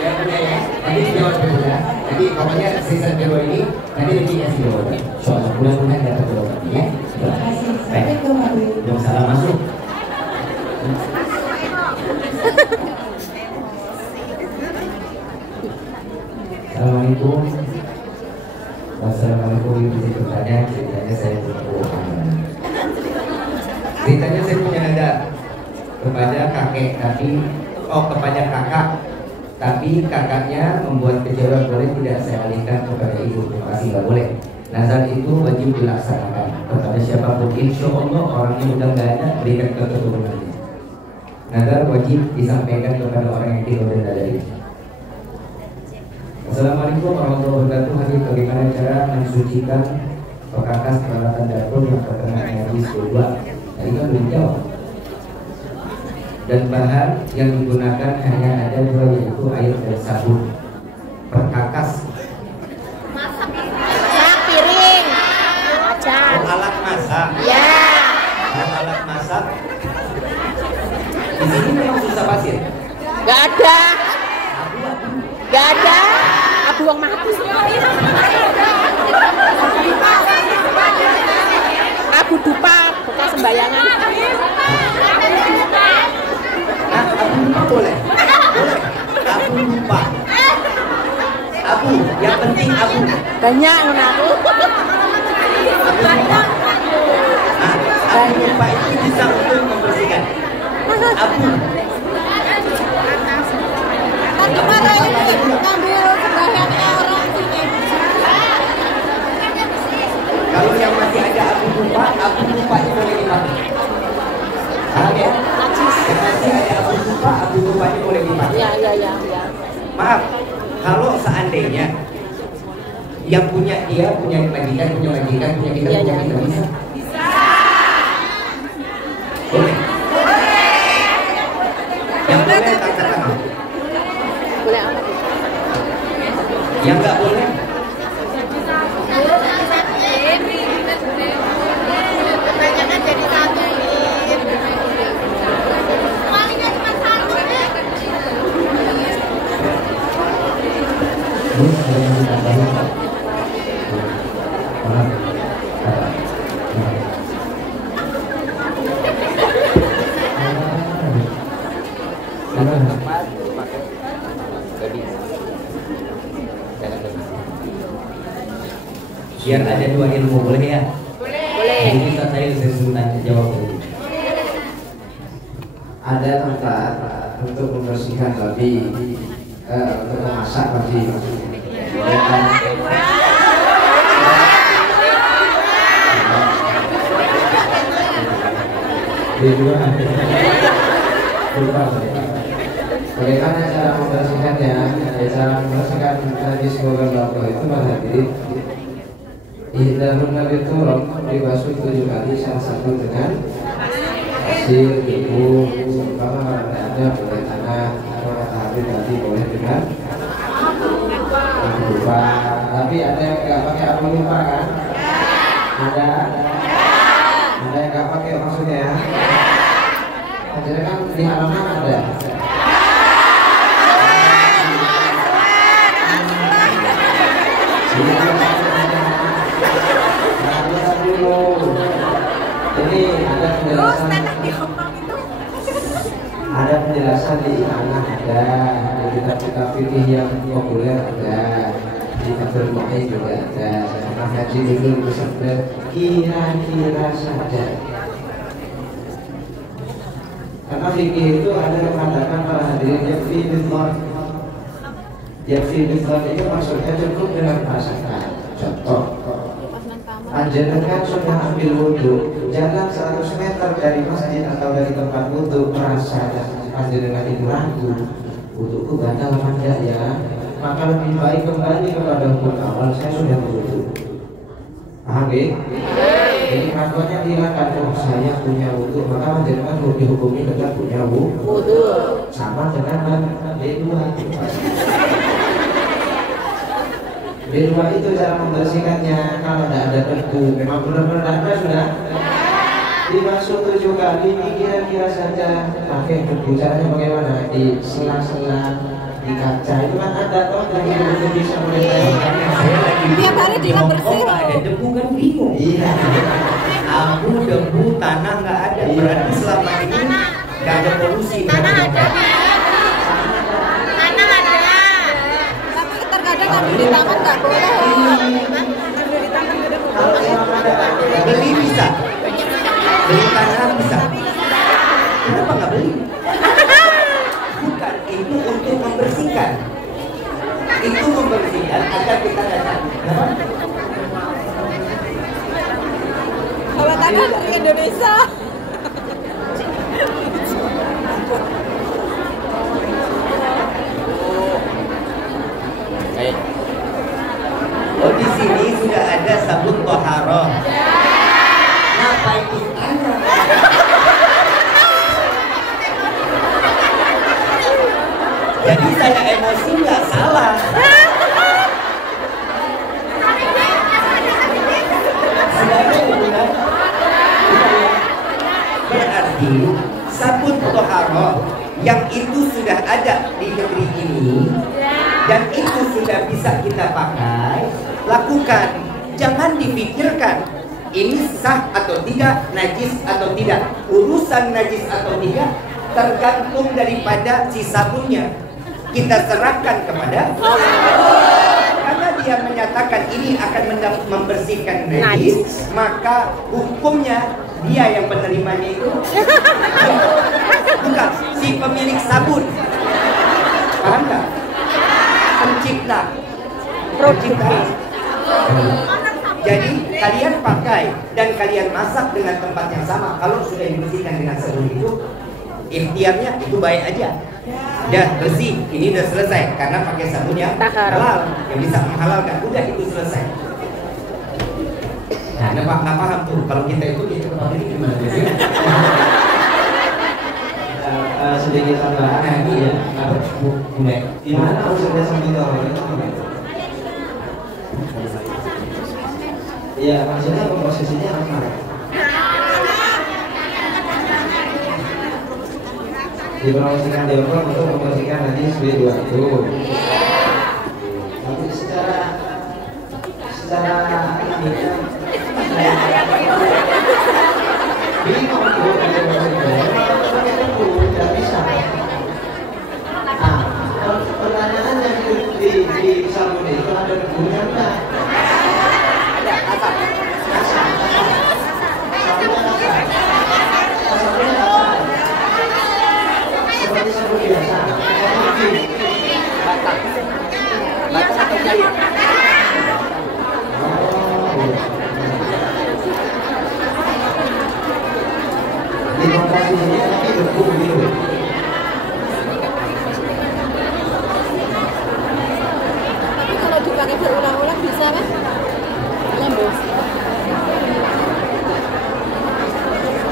Ya udah ya, nanti dijawab dulu ya. Nanti pokoknya season kedua ini nanti Riki kasih jawaban. Soalnya mudah-mudahan dapat jawaban ya. Terima kasih. Baik. Assalamualaikum warahmatullahi Yang salah masuk. Assalamualaikum. Wassalamualaikum. Ibu bertanya, ceritanya saya ceritanya saya punya nadar kepada kakek kepada kakak, tapi kakaknya membuat kecewa, boleh tidak saya alihkan kepada ibu? Terima kasih, nggak boleh. Nazar itu wajib dilaksanakan kepada siapapun. Insya Allah orangnya udah nggak ada, berikan ke keturunannya. Nazar wajib disampaikan kepada orang yang tidak dari. Assalamualaikum warahmatullahi wabarakatuh. Hadir, bagaimana cara mensucikan perkakas peralatan dapur yang terkena najis kedua? Tadi kan belum jawab. Dan bahan yang digunakan hanya ada dua, yaitu air dan sabun. Perkakas. Masak piring. Wajan. Alat masak. Ya. Alat masak. Di sini memang susah pasir. Gak ada. Gak ada. Abu yang mati. Abu dupa bekas sembayangan. Abu lupa boleh. Boleh. Abu lupa. Abu, yang penting abu. Banyak aku. Abu lupa itu bisa untuk membersihkan. Abu. Kalau yang masih ada abu lupa itu boleh dipakai. Paham ya? Yang masih ada abu lupa itu boleh dipakai. Ya. Maaf, kalau seandainya yang punya dia punya majikan, punya kita, punya kita bisa. Boleh. Yang boleh katakan. Boleh apa? Yang nggak boleh. Kebanyakan jadi satu. Biar ada dua ilmu, boleh ya? Boleh. Jadi kita saya suruh tanya jawab dulu. Ada tempat untuk membersihkan babi, untuk memasak babi maksudnya. Ya kan? Bagaimana cara membersihkannya? Cara membersihkan najis babi itu hadirin. Ihdahun nabi turab dibasuh 7 kali, salah satu dengan pasir, debu, umpama ada boleh tanah, atau matahari tadi boleh dengan abu lupa. Tapi ada yang nggak pakai abu lupa kan? Ada yang nggak pakai maksudnya ya? Jadi kan di halaman ada. Ini ada penjelasan di sana, ada di kitab-kitab fikih yang populer, ada di Fathul Mu'in juga ada. Karena haji itu bersabda kira-kira saja. Karena fikih itu ada yang mengatakan para hadirin yakfi bidhon. Yakfi bidhon itu maksudnya cukup dengan merasakan. Contoh, panjenengan sudah ambil wudhu, jalan 100 meter dari masjid atau dari tempat wudhu, merasa panjenengan itu ragu, wudhuku batal apa enggak ya? Maka lebih baik kembali kepada hukum awal, saya sudah berwudhu. Paham ya? Jadi keraguannya dihilangkan. Oh, saya punya wudhu, maka panjenengan dihukumi dengan punya wudhu. Sama dengan B2. B2 itu cara membersihkannya. Kalau tidak ada debu, memang benar-benar ada sudah dibasuh 7 kali, kira-kira saja pakai debu. Caranya bagaimana? Di sela-sela, di kaca itu kan ada toh yang itu bisa mendeteksi. Tiap hari kita bersih. Ada debu kan bingung. Iya. Abu, debu, tanah nggak ada. Berarti selama ini nggak ada polusi. Tanah ada. Tanah ada. Tapi terkadang ada di tangan nggak boleh. Ada di tangan nggak boleh. Beli bisa. Beli tanah bisa. Kenapa nggak beli? Bukan, itu untuk membersihkan. Itu membersihkan agar kita datang. Kenapa? Kalau tanah dari Indonesia. Oh, di sini sudah ada sabun toharoh. Ngapain di tanah? Jadi saya emosi nggak salah. Sudah ada hubungan. Berarti sabun toharoh yang itu sudah ada di negeri ini dan itu sudah bisa kita pakai, lakukan. Jangan dipikirkan ini sah atau tidak, najis atau tidak. Urusan najis atau tidak tergantung daripada si sabunnya. Kita serahkan kepada Allah. Karena dia menyatakan ini akan membersihkan najis, maka hukumnya dia yang penerimanya itu bukan si pemilik sabun. Paham nggak? Pencipta. Jadi kalian pakai dan kalian masak dengan tempat yang sama. Kalau sudah dibersihkan dengan sabun itu, ikhtiarnya itu baik aja. Udah bersih, ini udah selesai karena pakai sabun yang halal, yang bisa menghalalkan. Udah itu selesai. Nah, nggak paham tuh kalau kita itu ini gimana? Sedikit tambahan ini ya. Gimana maksudnya sambil iya, maksudnya komposisinya apa? Dipromosikan Tiongkok untuk mempromosikan nanti B2 itu. Tapi secara ini bingung tuh tidak bisa. Nah, pertanyaannya di sabun itu ada debunya enggak? Ada asap. Seperti sabun biasa. Batas atau cair? Di komposisinya tapi debu gitu. Tapi kalau dipakai berulang-ulang bisa kan? Lembus.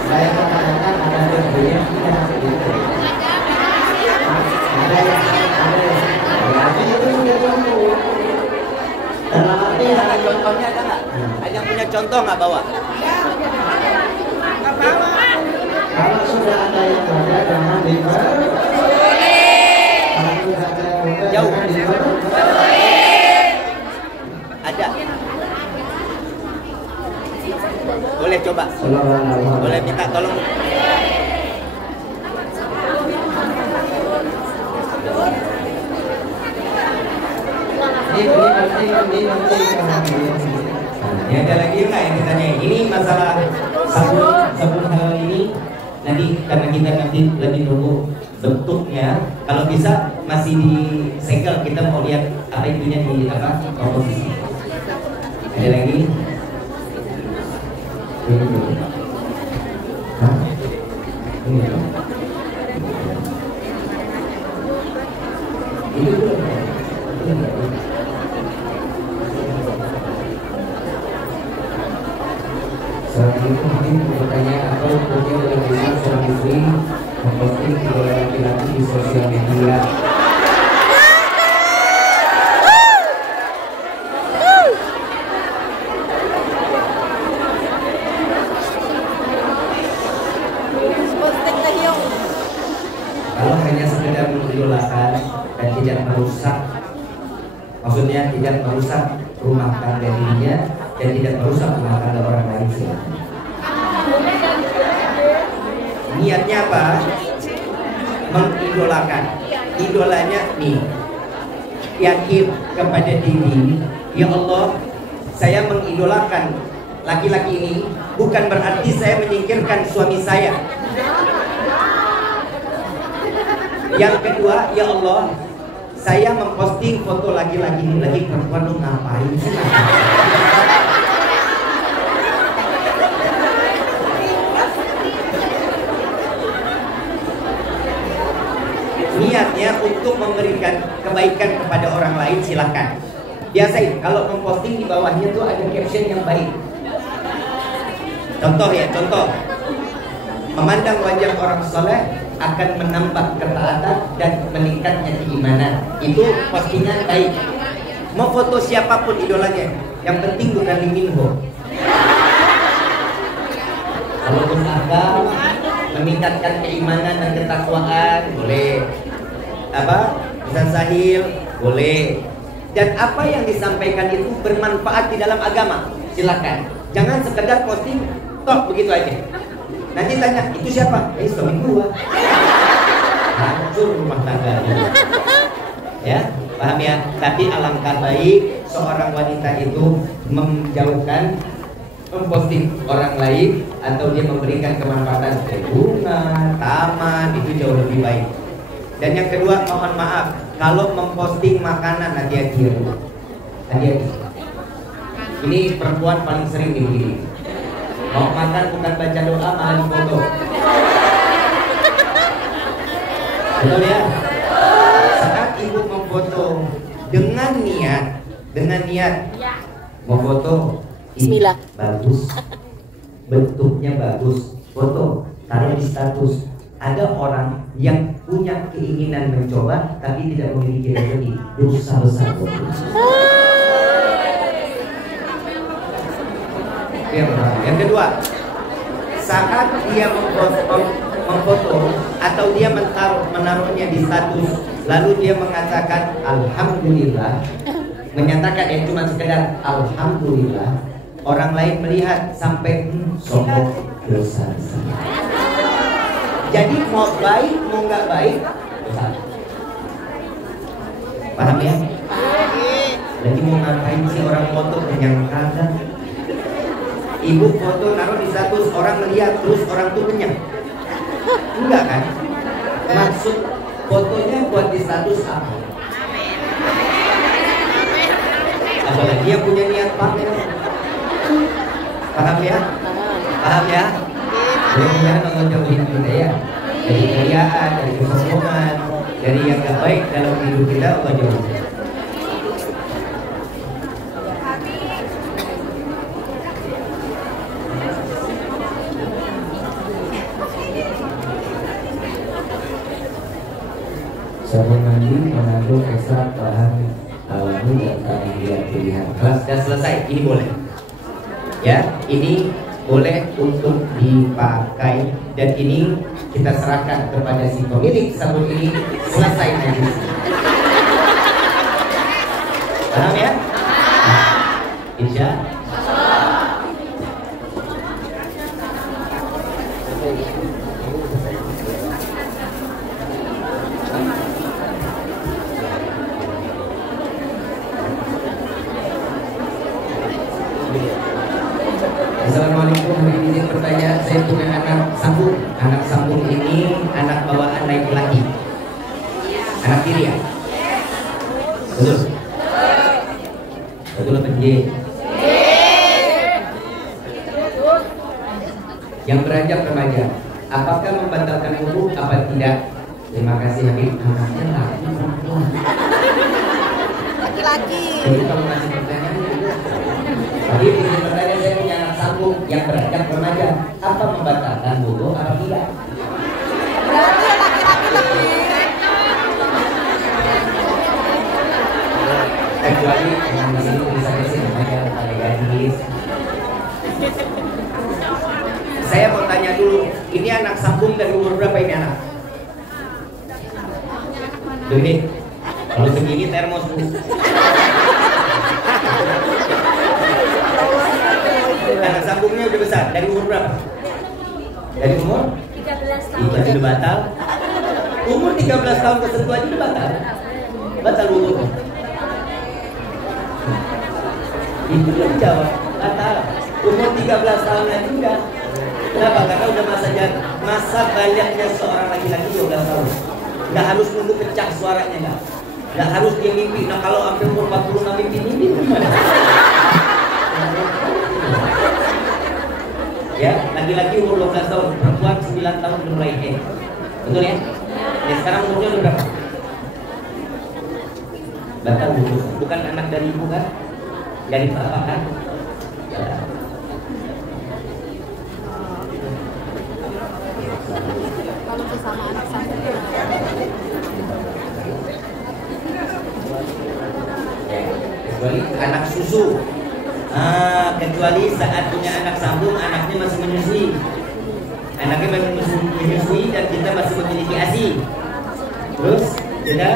Saya mengatakan ada debunya tidak gitu. Berarti itu sudah contoh. Dalam arti Ada contohnya ada nggak? Ada yang punya contoh nggak bawa? kalau sudah ada yang ada jangan diper. Kalau sudah ada yang ada Jauh. jangan diper. Ada. Boleh coba. Boleh minta tolong. Ini ada lagi nggak yang ditanya? Ini masalah sabun halal ini. Nanti karena kita nanti lagi nunggu bentuknya. Kalau bisa masih disegel, kita mau lihat apa itunya di apa komposisi. Ada lagi? Ini dulu. Hah? Ini dulu. Ini dulu. Selanjutnya mungkin pertanyaan atau mungkin dalam Islam seorang istri memposting video laki-laki di sosial media. Kalau hanya sekedar mengidolakan dan tidak merusak, maksudnya tidak merusak rumah tangga dirinya dan tidak merusak rumah tangga orang lain sih. Niatnya apa? Mengidolakan. Idolanya nih, yakin kepada diri, ya Allah, saya mengidolakan laki-laki ini, bukan berarti saya menyingkirkan suami saya. Yang kedua, ya Allah, saya memposting foto laki-laki ini, lagi perempuan lu ngapain sih? Niatnya untuk memberikan kebaikan kepada orang lain, silahkan. Biasain, kalau memposting di bawahnya tuh ada caption yang baik. Contoh ya, contoh. Memandang wajah orang soleh akan menambah ketaatan dan meningkatnya keimanan. Itu postingan baik. Mau foto siapapun idolanya, yang penting bukan Lee Min Ho. Kalau usaha meningkatkan keimanan dan ketakwaan, boleh. Apa? Ustaz Sahil, boleh. Dan apa yang disampaikan itu bermanfaat di dalam agama, silakan. Jangan sekedar posting tok begitu aja. Nanti tanya, itu siapa? Suami gua. Hancur rumah tangganya. Ya, paham ya? Tapi alangkah baik seorang wanita itu menjauhkan memposting orang lain atau dia memberikan kemanfaatan seperti bunga, taman, itu jauh lebih baik. Dan yang kedua, mohon maaf kalau memposting makanan, hati-hati. Hati-hati. Ini perempuan paling sering begini. Mau makan bukan baca doa, malah difoto. Betul ya? Saat ibu memfoto dengan niat memfoto Bismillah. Bagus, bentuknya bagus, foto, taruh di status. Ada orang yang punya keinginan mencoba tapi tidak memiliki rezeki, dosa besar. Yang kedua, saat dia memfoto atau dia menaruhnya di status, lalu dia mengatakan alhamdulillah, menyatakan yang cuma sekedar alhamdulillah, orang lain melihat sampai sombong, dosa besar. Jadi mau baik mau nggak baik, dosa. Paham ya? Lagi mau ngapain sih orang foto kenyang kagak? Ibu foto naruh di status, orang melihat terus orang tuh kenyang. Enggak kan? Maksud fotonya buat di status apa? Apalagi yang punya niat pamer. Paham ya? Paham ya? Mudah-mudahan Allah jauhin kita ya dari keriaan, dari kesombongan, dari yang gak baik dalam hidup kita, Allah jauhin. Sabun mandi mengandung ekstrak bahan alami dan kandungan pilihan. Kelas sudah selesai, ini boleh. Ya, ini boleh untuk dipakai dan ini kita serahkan kepada si pemilik sabun ini, selesai nanti. Paham ya? Insya Assalamualaikum, hari ini pertanyaan saya punya anak sambung. Anak sambung ini anak bawaan laki-laki. Anak tiri ya? Betul? Betul apa tidak? Yang beranjak remaja, apakah membatalkan wudu apa tidak? Terima kasih Habib. Anaknya laki perempuan. Laki-laki. Jadi kalau masih pertanyaan, Habib ini pertanyaan, saya punya anak sambung yang beranjak remaja, apa membatalkan wudu apa tidak? Berarti laki-laki lebih. Kecuali yang di sini tulisannya sih namanya pada gadis. Saya mau tanya dulu, ini anak sambung dari umur berapa ini anak? Tuh ini, kalau segini termos Bu. Anak sambungnya udah besar, dari umur berapa? Dari umur? 13 tahun. Itu aja udah batal. Umur 13 tahun kesentuh aja udah batal. Batal umur. Itu dia jawab, batal. Umur 13 tahun aja udah. Kenapa? Karena udah masa baliknya seorang laki-laki 12 tahun. Nggak harus nunggu pecah suaranya, nggak harus dia mimpi. Nah kalau sampai umur 40 mimpi gimana? Ya, laki-laki umur 12 tahun, perempuan 9 tahun udah mulai haid. Betul ya? Ya sekarang umurnya udah berapa? Batal umur. Bukan anak dari ibu kan? Dari bapak kan? Ya. Kalau sesama anak sambung. Kecuali anak susu. Kecuali saat punya anak sambung, anaknya masih menyusui. Anaknya masih menyusui dan kita masih memiliki ASI. Terus sudah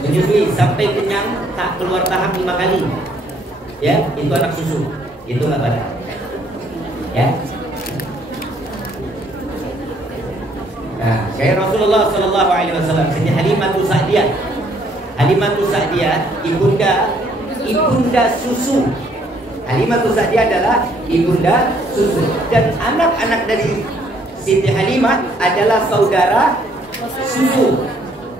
menyusui sampai kenyang, tak keluar tahap 5 kali. Ya, itu anak susu. Itu nggak batal. Ya. Nah, kayak Rasulullah Shallallahu Alaihi Wasallam, Siti Halimatu Sa'diyah. Halimatu Sa'diyah ibunda susu. Halimatu Sa'diyah adalah ibunda susu. Dan anak-anak dari Siti Halimah adalah saudara susu.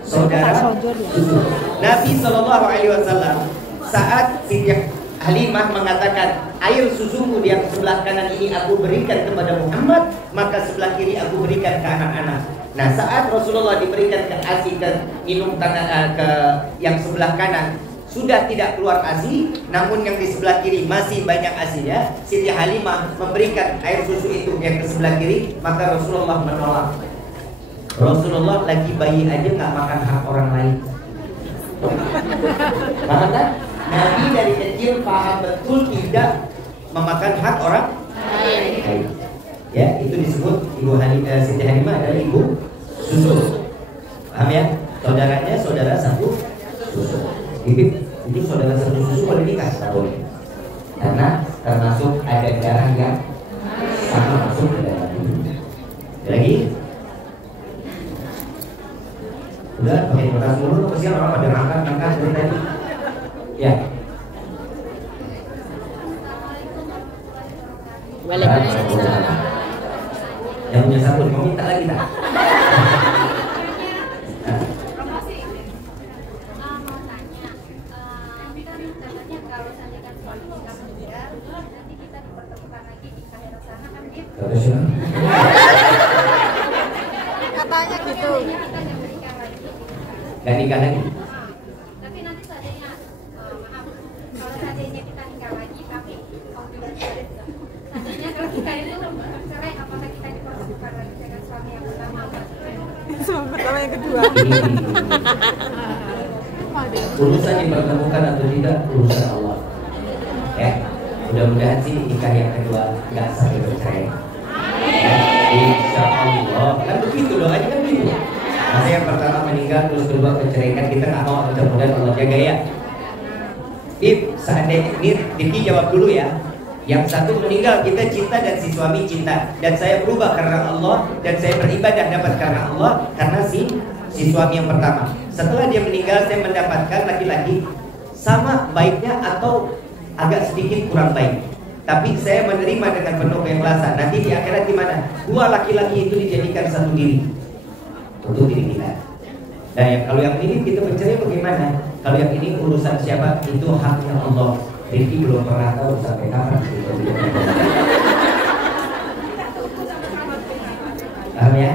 Saudara susu. Nabi Shallallahu Alaihi Wasallam saat Siti Halimah mengatakan, air susumu yang sebelah kanan ini aku berikan kepada Muhammad, maka sebelah kiri aku berikan ke anak-anak. Nah, saat Rasulullah diberikan ke ASI ke minum tangan ke yang sebelah kanan sudah tidak keluar ASI, namun yang di sebelah kiri masih banyak ASInya, Siti Halimah memberikan air susu itu yang ke sebelah kiri, maka Rasulullah menolak. Rasulullah lagi bayi aja nggak makan hak orang lain. Paham kan? Nabi dari kecil paham betul tidak memakan hak orang lain. Ya, itu disebut Siti Halimah adalah ibu susu. Paham ya? Saudaranya saudara satu susu. Itu saudara satu susu boleh nikah boleh. Karena termasuk ada darah yang sama masuk ke dalam tubuh. Lagi? Udah pakai kertas dulu, kesian orang pada angkat dari tadi. Ya. Waalaikumsalam. Yang punya sabun mau minta lagi tak? Mau tanya, kan katanya kalau seandainya suami kita meninggal, nanti kita dipertemukan lagi di akhirat sana kan dia. Katanya gitu. Kita yang menikah lagi. Gak nikah lagi. Tapi nanti seandainya, maaf, kalau seandainya kita nikah lagi, tapi seandainya kalau kita itu cerai, apakah kita dipertemukan lagi dengan suami yang pertama? Suami pertama yang kedua. Urusan dipertemukan atau tidak urusan Allah. Ya, mudah-mudahan sih nikah yang kedua nggak sampai bercerai. Ya, insya Allah. Kan begitu doanya kan gitu. Masa yang pertama meninggal terus kedua bercerai, kita nggak mau, mudah-mudahan Allah jaga ya. Seandainya ini Diki jawab dulu ya. Yang satu meninggal kita cinta dan si suami cinta, dan saya berubah karena Allah dan saya beribadah dapat karena Allah karena si suami yang pertama. Setelah dia meninggal saya mendapatkan laki-laki sama baiknya atau agak sedikit kurang baik. tapi saya menerima dengan penuh keikhlasan. Nanti di akhirat gimana? Dua laki-laki itu dijadikan satu diri untuk diri kita. Nah, kalau yang ini kita bercerai bagaimana? Kalau yang ini urusan siapa? Itu haknya Allah. Rifki belum pernah tahu sampai kapan. Paham ya?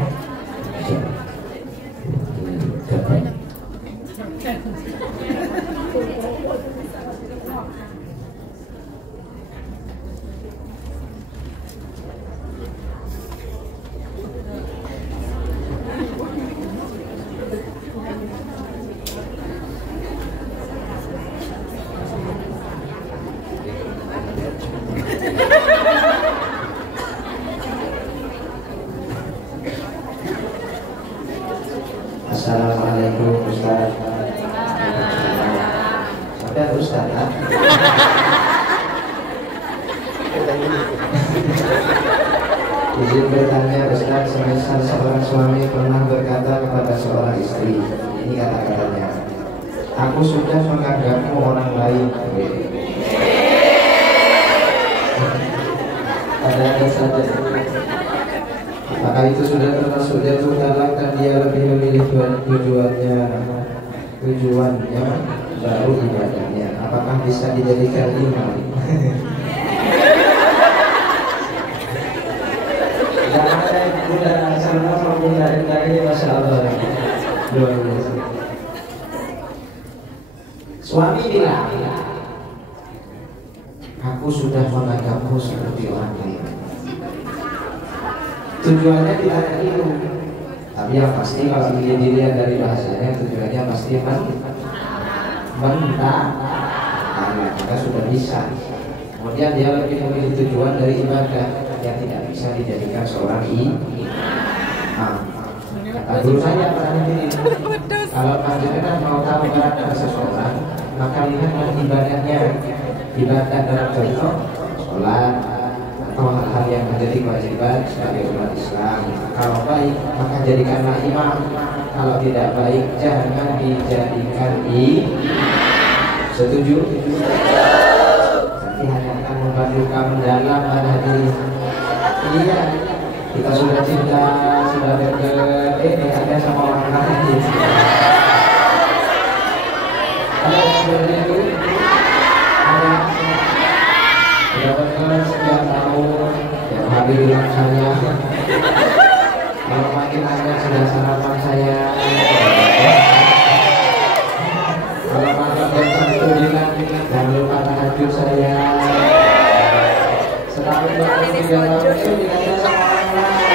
Assalamualaikum Ustaz. Ada Ustaz ya? Izin bertanya Ustaz, semisal seorang suami pernah berkata kepada seorang istri, ini kata-katanya, aku sudah menganggapmu orang lain. Ada saja. Maka itu sudah termasuk jatuh talak dan dia lebih memilih tujuannya baru ibadahnya. Apakah bisa dijadikan imam? Jangan ada budak sama budak dari Masya Allah. Luar biasa. Suami bilang, aku sudah menganggapmu seperti orang lain. Tujuannya tidak itu, tapi yang pasti kalau dilihat dari bahasanya tujuannya pasti mentah, maka sudah bisa. Kemudian dia lebih memilih tujuan dari ibadah yang tidak bisa dijadikan seorang imam. Kata guru saya pernah ini, kalau panjenengan mau tahu karakter seseorang, maka lihatlah ibadahnya, ibadah dalam contoh sholat atau hal-hal yang menjadi kewajiban sebagai umat Islam. Kalau baik maka jadikanlah imam, kalau tidak baik jangan dijadikan imam. Setuju? Nanti hanya akan membantu kamu dalam hadirin. Iya, kita sudah cinta, sudah dekat, ada sama orang lain. Kalau seperti itu, ada sudah dekat sekian tahun, yang habis bilang saya, kalau makin ada sudah sarapan saya. Kalau makin jam 1 bilang, jangan lupa tahajud saya. Setahun 2 tahun 3 tahun itu dikasih sama orang lain.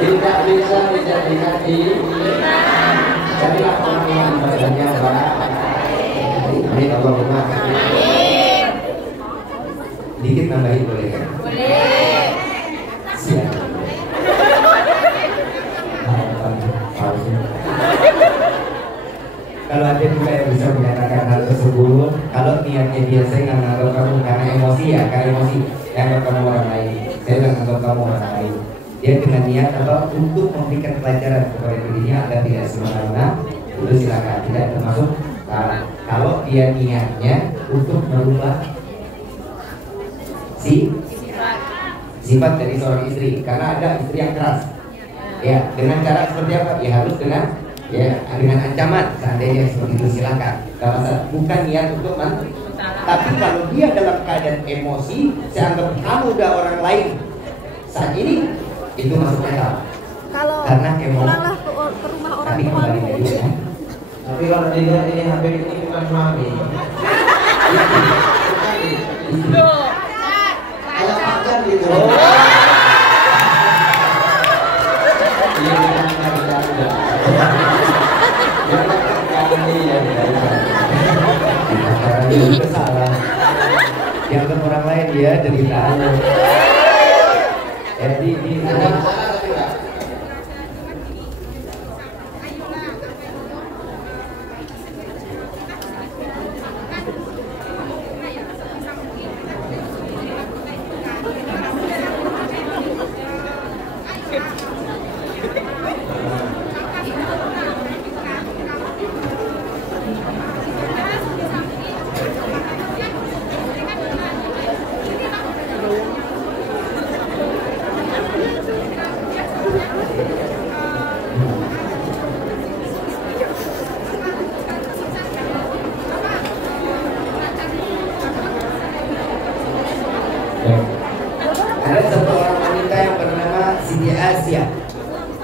Tidak bisa dijadikan imam. Jadilah orang yang ibadahnya baik. Amin Allahumma. Dikit nambahin boleh kan? Boleh. Siap. Kalau ada juga yang bisa menyatakan hal tersebut, kalau niatnya dia saya nggak nganggap kamu karena emosi ya, karena emosi nganggap kamu orang lain, saya nggak nganggap kamu orang lain. Dia dengan niat apa untuk memberikan pelajaran kepada dirinya agar tidak semena-mena, itu silakan, tidak termasuk. Kalau dia niatnya untuk merubah sifat dari seorang istri, karena ada istri yang keras, ya dengan cara seperti apa? Ya harus dengan ancaman. Seandainya seperti itu silakan. Bukan niat untuk tapi kalau dia dalam keadaan emosi, saya anggap kamu udah orang lain saat ini, itu masuknya kalau karena emosi. pulanglah ke rumah orang Tapi kembali tuamu. dari ya. Tapi kalau dilihat ini HP ini bukan suami. Kayak pacar gitu. Iya kita bercanda. Itu salah. Yang ke orang lain dia cerita. Jadi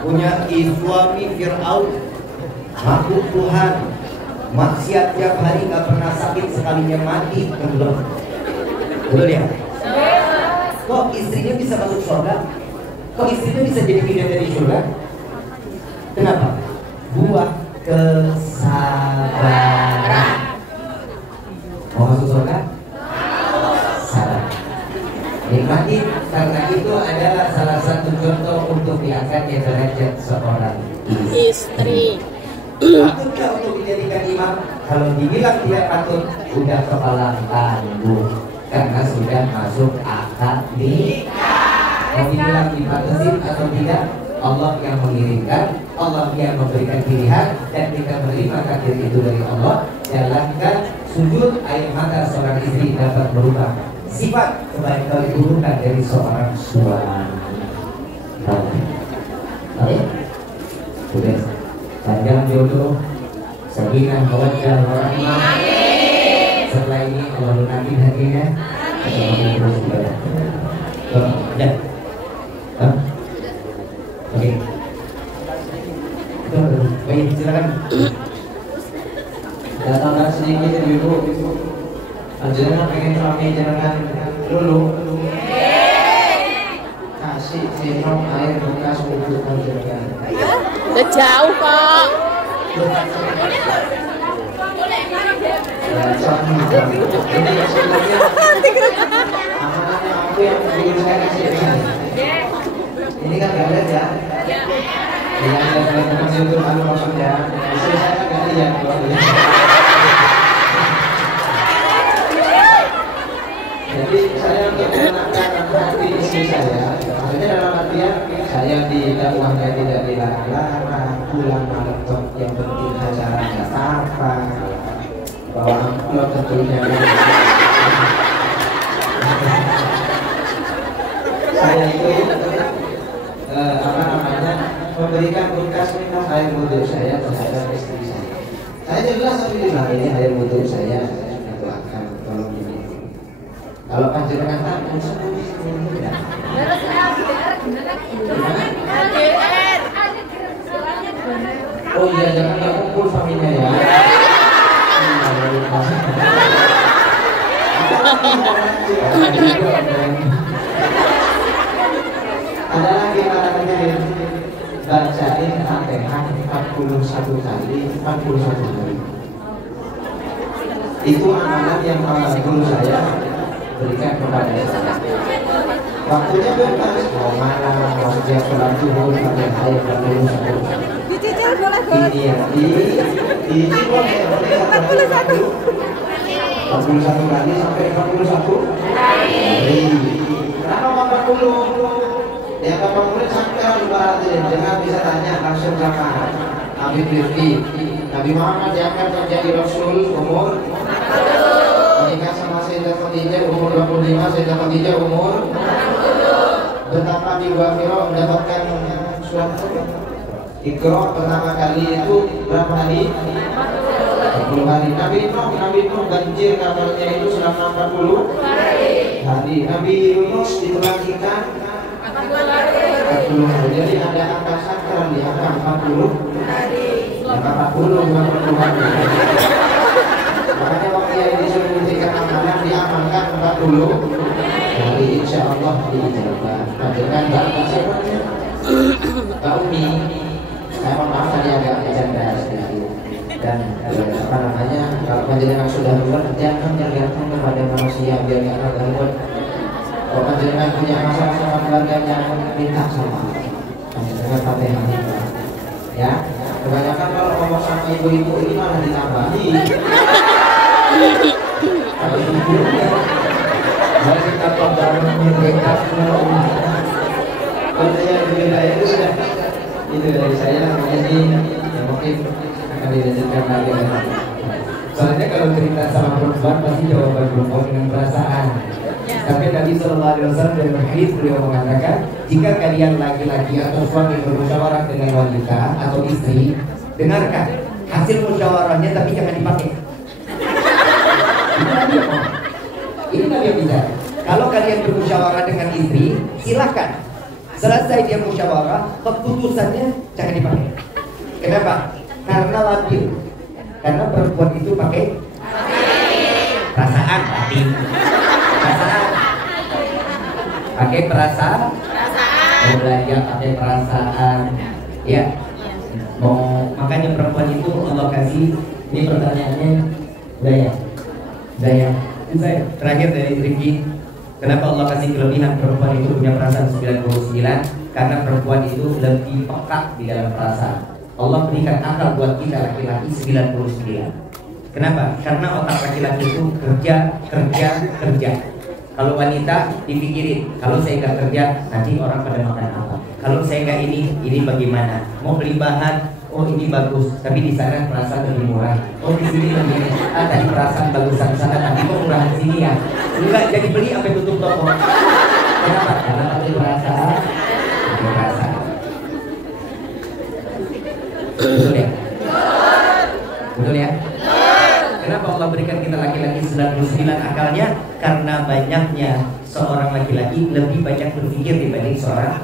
punya suami Fir'aun, makhluk Tuhan, maksiat tiap hari gak pernah sakit, sekalinya mati tenggelam. Betul ya? Kok istrinya bisa masuk surga? Kok istrinya bisa jadi bidadari surga? Kenapa? Buah kesabaran. Mau masuk surga? Sabar. Nikmati, karena itu adalah salah satu contoh untuk diangkatnya derajat seorang istri. Patutkah untuk dijadikan imam? Kalau dibilang tidak patut, udah kepala tangguh, karena sudah masuk akad nikah. Mau dibilang dipatusin atau tidak, Allah yang mengirimkan, Allah yang memberikan pilihan, dan kita menerima takdir itu dari Allah. Jalankan sujud air mata seorang istri dapat berubah sifat keburukan dari seorang suami. Oke, sudah. Panjang jodoh, sakinah, mawaddah, warahmah. Setelah ini Allah lunasi hatinya. Ya. Oke. Baik, silakan. Kita tambah sedikit ibu. Anjirnya pengen rame jangan dulu. Kasih sendok air bekas untuk anjirnya. Udah jauh kok. Ini sebenarnya amanahnya aku yang bikin saya kasih ini kan gak lihat ya. Yang saya kasih untuk anu maksudnya. Istri saya gak lihat kalau lihat. Jadi saya untuk menenangkan hati istri saya, maksudnya dalam artian saya di dakwahnya tidak dilarang, pulang malam yang penting acaranya apa, bawa amplop tentunya. Saya itu memberikan bekas air wudhu saya terhadap istri saya. Saya jelas tapi bilang ini air wudhu saya itu akan tolong ini. Kalau panjenengan takut oh iya, jangan gak kumpul suaminya ya. Ada lagi para hadirin, bacain Fatihah 41 kali 41 hari. Itu amanat yang guru saya berikan kepada saya. Waktunya bebas, mau malam, mau setiap sholat zuhur sampai ayat 41. Dicicil boleh kok. Ini boleh 41 kali sampai 41 hari. Kenapa 40? Ya kalau murid sampai lupa jangan bisa tanya langsung sama Habib Rifki. Nabi Muhammad diangkat menjadi Rasul umur menikah sama Sayyidah Khadijah umur 25, Sayyidah Khadijah umur betapa di Wafiro mendapatkan surat Iqra pertama kali itu berapa hari? 40 hari. Nabi Nuh banjir kabarnya itu selama 40 hari. Nabi Yunus diperhatikan 40 hari. Jadi ada angka sakral di angka 40 hari. Angka 40 hari. Makanya waktu yang disuruh memberikan amanah diamankan 40 hari. Insya Allah dijawab. Panjangan Bapak siapa? Pak Umi. Saya mohon maaf tadi agak bercanda sedikit. Dan kalau panjenengan sudah luar jangan tergantung kepada manusia biar nggak gangguan. Kalau panjenengan punya masalah sama keluarganya minta sama panjenengan Fatihah ya. Kebanyakan kalau ngomong sama ibu-ibu ini malah ditambahi. Kalau ibu-ibunya mari kita bareng mendekat kalau yang berbeda itu sudah itu dari saya. Jadi ya mungkin akan dilanjutkan lagi. Soalnya kalau cerita sama perempuan pasti jawaban perempuan dengan perasaan. Tapi Nabi Sallallahu Alaihi Wasallam dari hadis beliau mengatakan, jika kalian laki-laki atau suami bermusyawarah dengan wanita atau istri, dengarkan hasil musyawarahnya tapi jangan dipakai. Ini Nabi yang bicara. Kalau kalian bermusyawarah dengan istri, silakan. Selesai dia musyawarah, keputusannya jangan dipakai. Kenapa? Karena labil. Karena perempuan itu pakai perasaan, perasaan. Pakai perasaan. Mau belajar pakai perasaan. Ya. Makanya perempuan itu Allah kasih. Ini pertanyaannya Daya. Terakhir dari Riki. Kenapa Allah kasih kelebihan perempuan itu punya perasaan 99? Karena perempuan itu lebih peka di dalam perasaan. Allah berikan akal buat kita laki-laki 99. Kenapa? Karena otak laki-laki itu kerja. Kalau wanita dipikirin, kalau saya nggak kerja nanti orang pada makan apa? Kalau saya nggak ini bagaimana? Mau beli bahan, oh ini bagus, tapi di sana perasaan lebih murah. Oh di sini lebih, tadi perasaan bagusan sana, tapi kok murah di sini ya? Enggak, jadi beli sampai tutup toko. Kenapa? Karena pakai perasaan. Betul ya? Betul ya? Kenapa Allah berikan kita laki-laki 99 akalnya? Karena banyaknya seorang laki-laki lebih banyak berpikir dibanding seorang.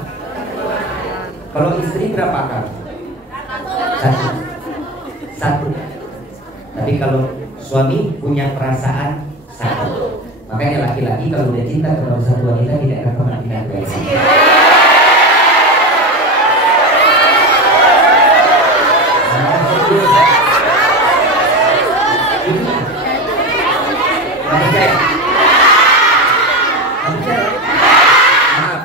Kalau istri berapa akal? Satu. Tapi kalau suami punya perasaan 1. Makanya laki-laki kalau udah cinta kepada satu wanita tidak akan pernah pindah ke yang lain. Maaf,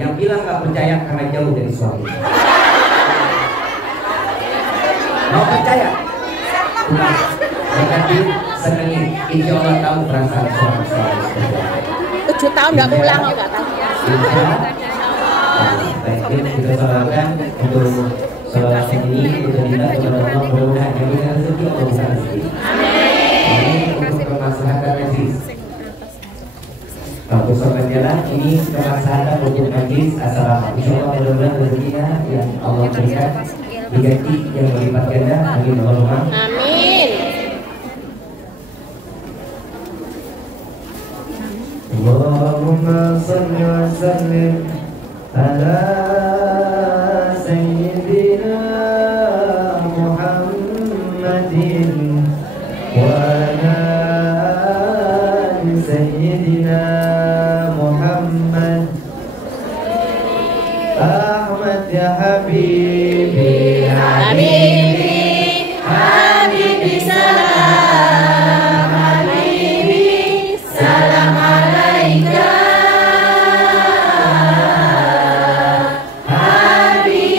yang bilang nggak percaya karena jauh dari suami. Mau percaya? Bukan. Negatif, senengin. Insya Allah tahu perasaan suami. 7 tahun nggak pulang ya nggak tahu. Baik, kita salahkan untuk sholat ini kita minta kepada Allah mudah-mudahan jadikan rezeki atau bukan rezeki. Ini untuk kemaslahatan majlis. Untuk sobat jalan ini kemaslahatan untuk majlis. Assalamualaikum. Insyaallah mudah-mudahan rezekinya yang Allah berikan diganti yang berlipat ganda. Amin Allahumma. Amin. Allahumma salli wa sallim ala sayyidina Muhammadin wa ala ali sayyidina Muhammad. Ahmad ya habibi Habibi, Habibi salam, Habibi salam alaika, Habibi,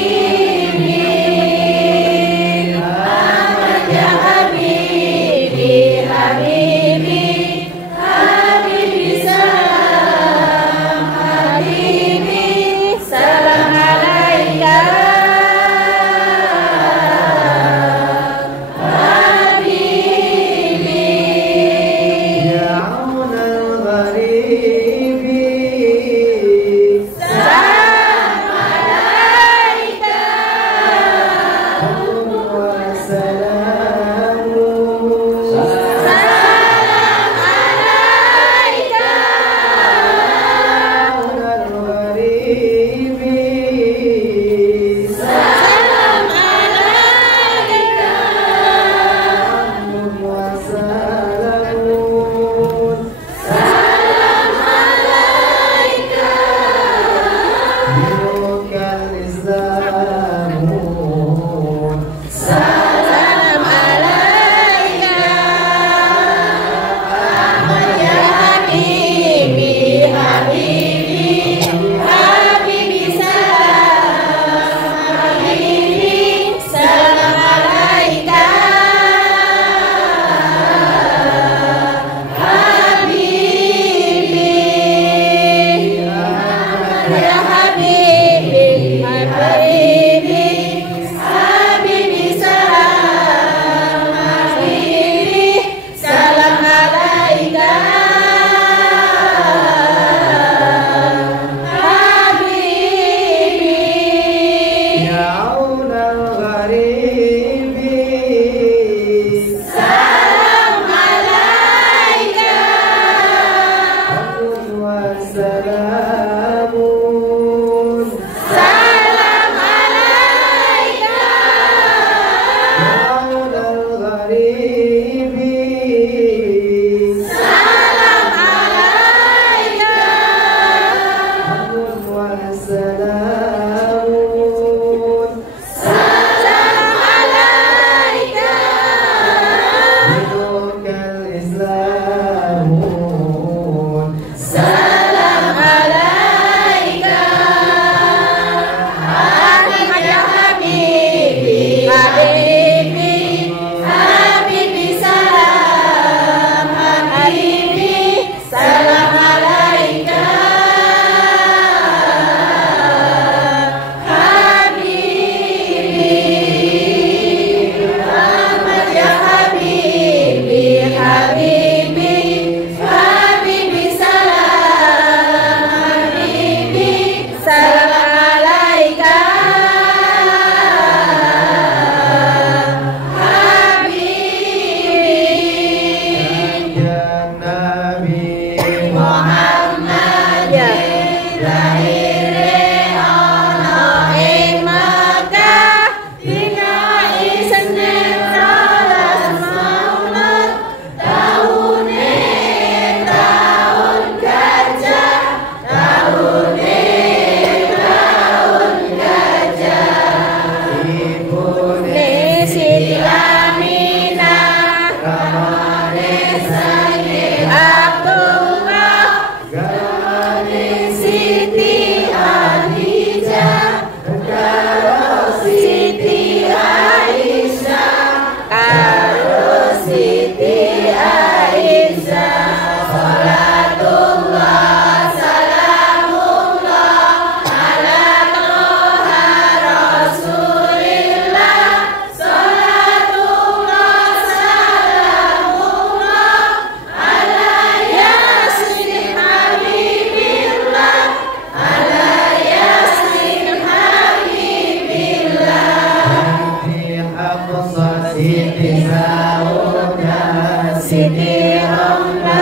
Ahmad ya Habibi, Habibi, Habibi salam.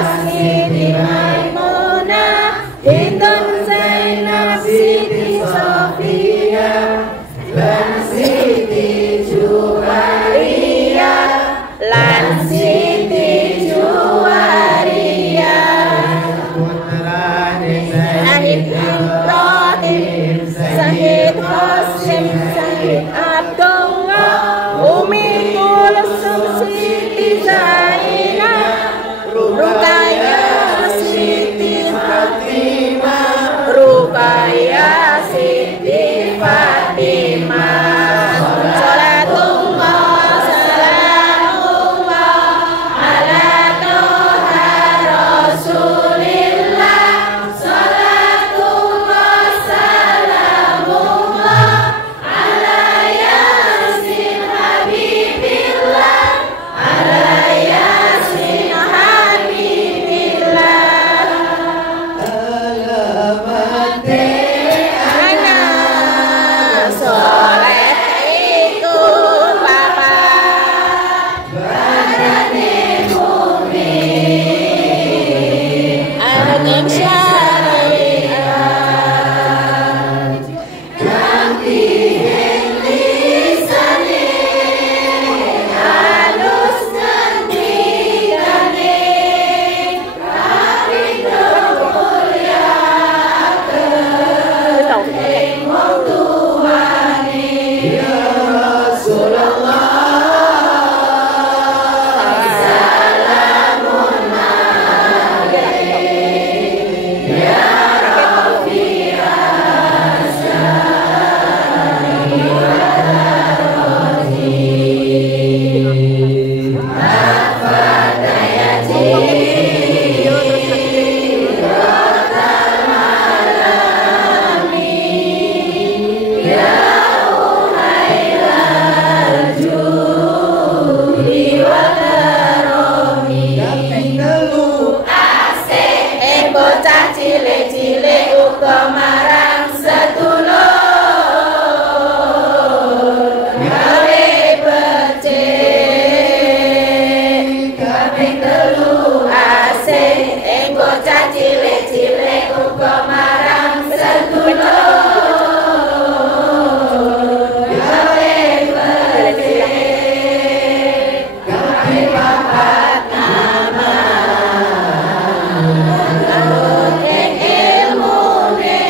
Siti Maimunah, Bintun Zainab, Siti Sofia, lan Siti Juwaria, lan Siti Juwaria. Sahid Ibrahim, Sahid Hasim, Sahid Abdullah, Umi Kulsum, Siti Zainab, Rukaya Siti Fatimah, Rukaya Siti Fatimah. Salatullah salamullah ala toha Rasulillah. Salatullah salamullah ala Yasin Habibillah, ala Yasin Habibillah. Anak soleh itu papa, badane mu'min, anak syariat, ganti lisane, halus ngendikane, tapi termuliakan Tuhan. Ya Rasulullah, salamun alaik, ya Rafiq Asyari wa Rahim. Afada yatim, rotal malami, ya uhailal judi wa karomi. Asik bocah cilik-cilik uga marang sedulur, gawe becik. Kaping telu asik bocah cilik-cilik uga marang sedulur, gawe becik. Kaping papat nama lanut ing ilmune,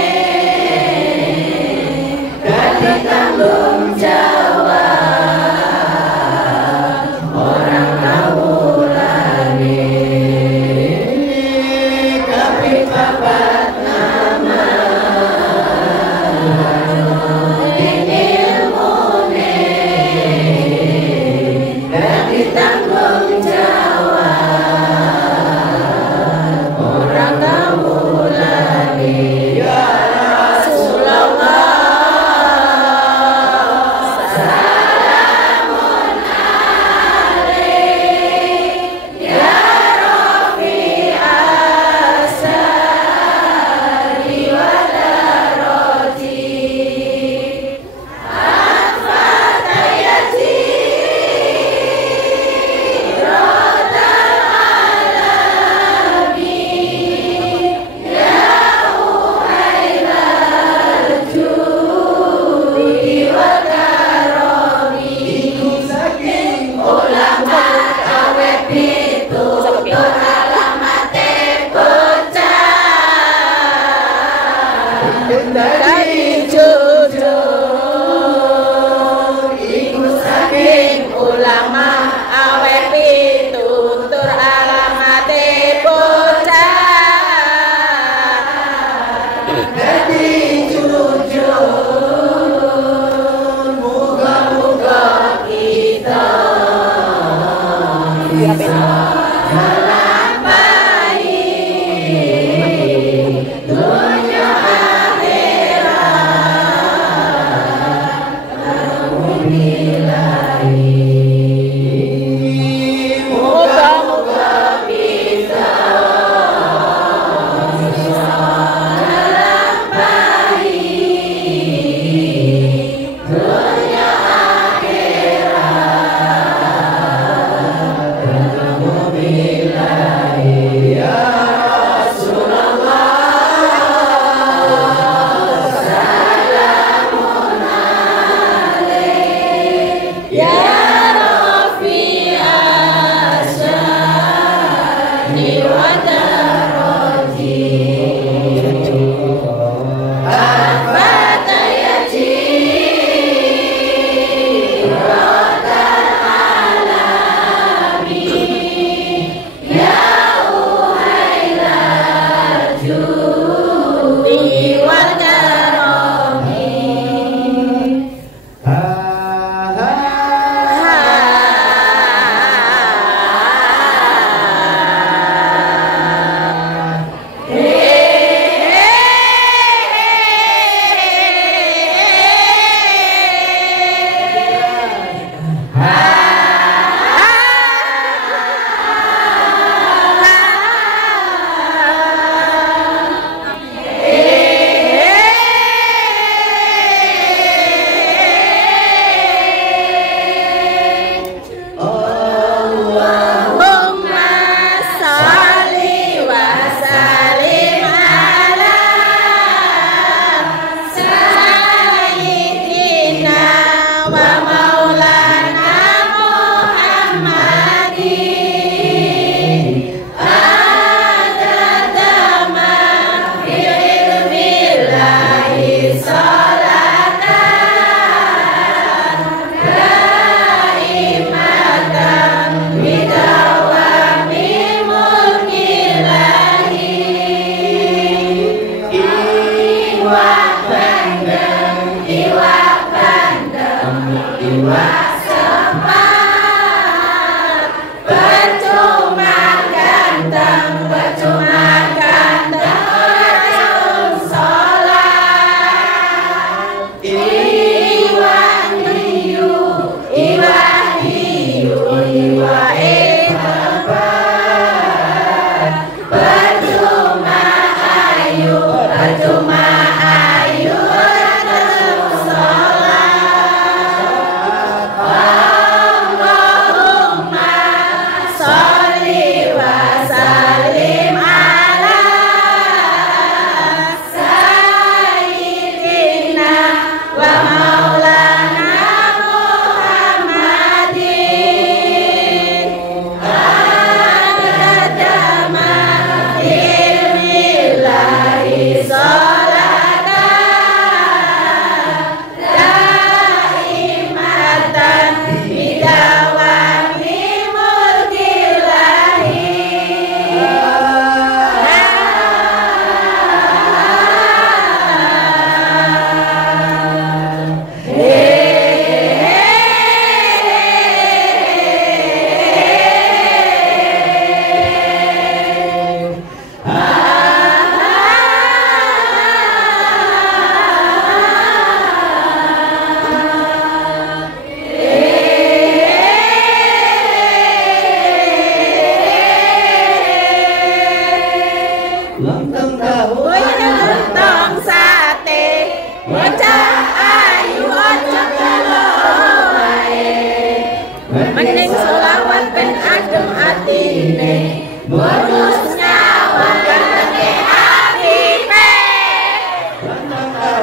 Mending selawat ben adem atine, bonus nyawa gantenge atine.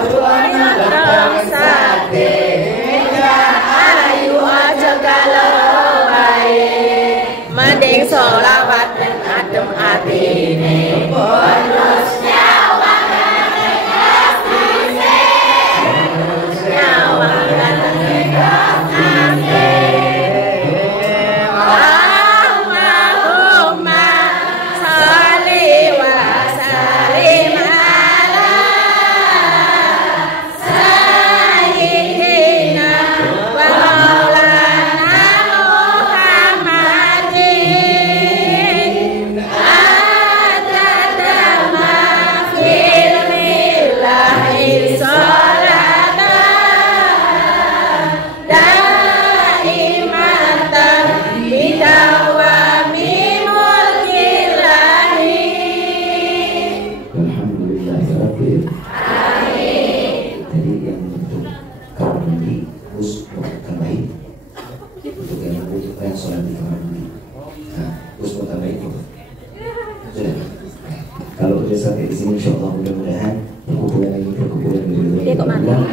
Nonton sate, ayu aja galau wae. Mending selawat ben adem atine, bonus nyawa gantenge atine. Nyawa gantenge atine. Kalau udah sampai di sini, insya Allah mudah-mudahan perkumpulan ini perkumpulan dari Allah.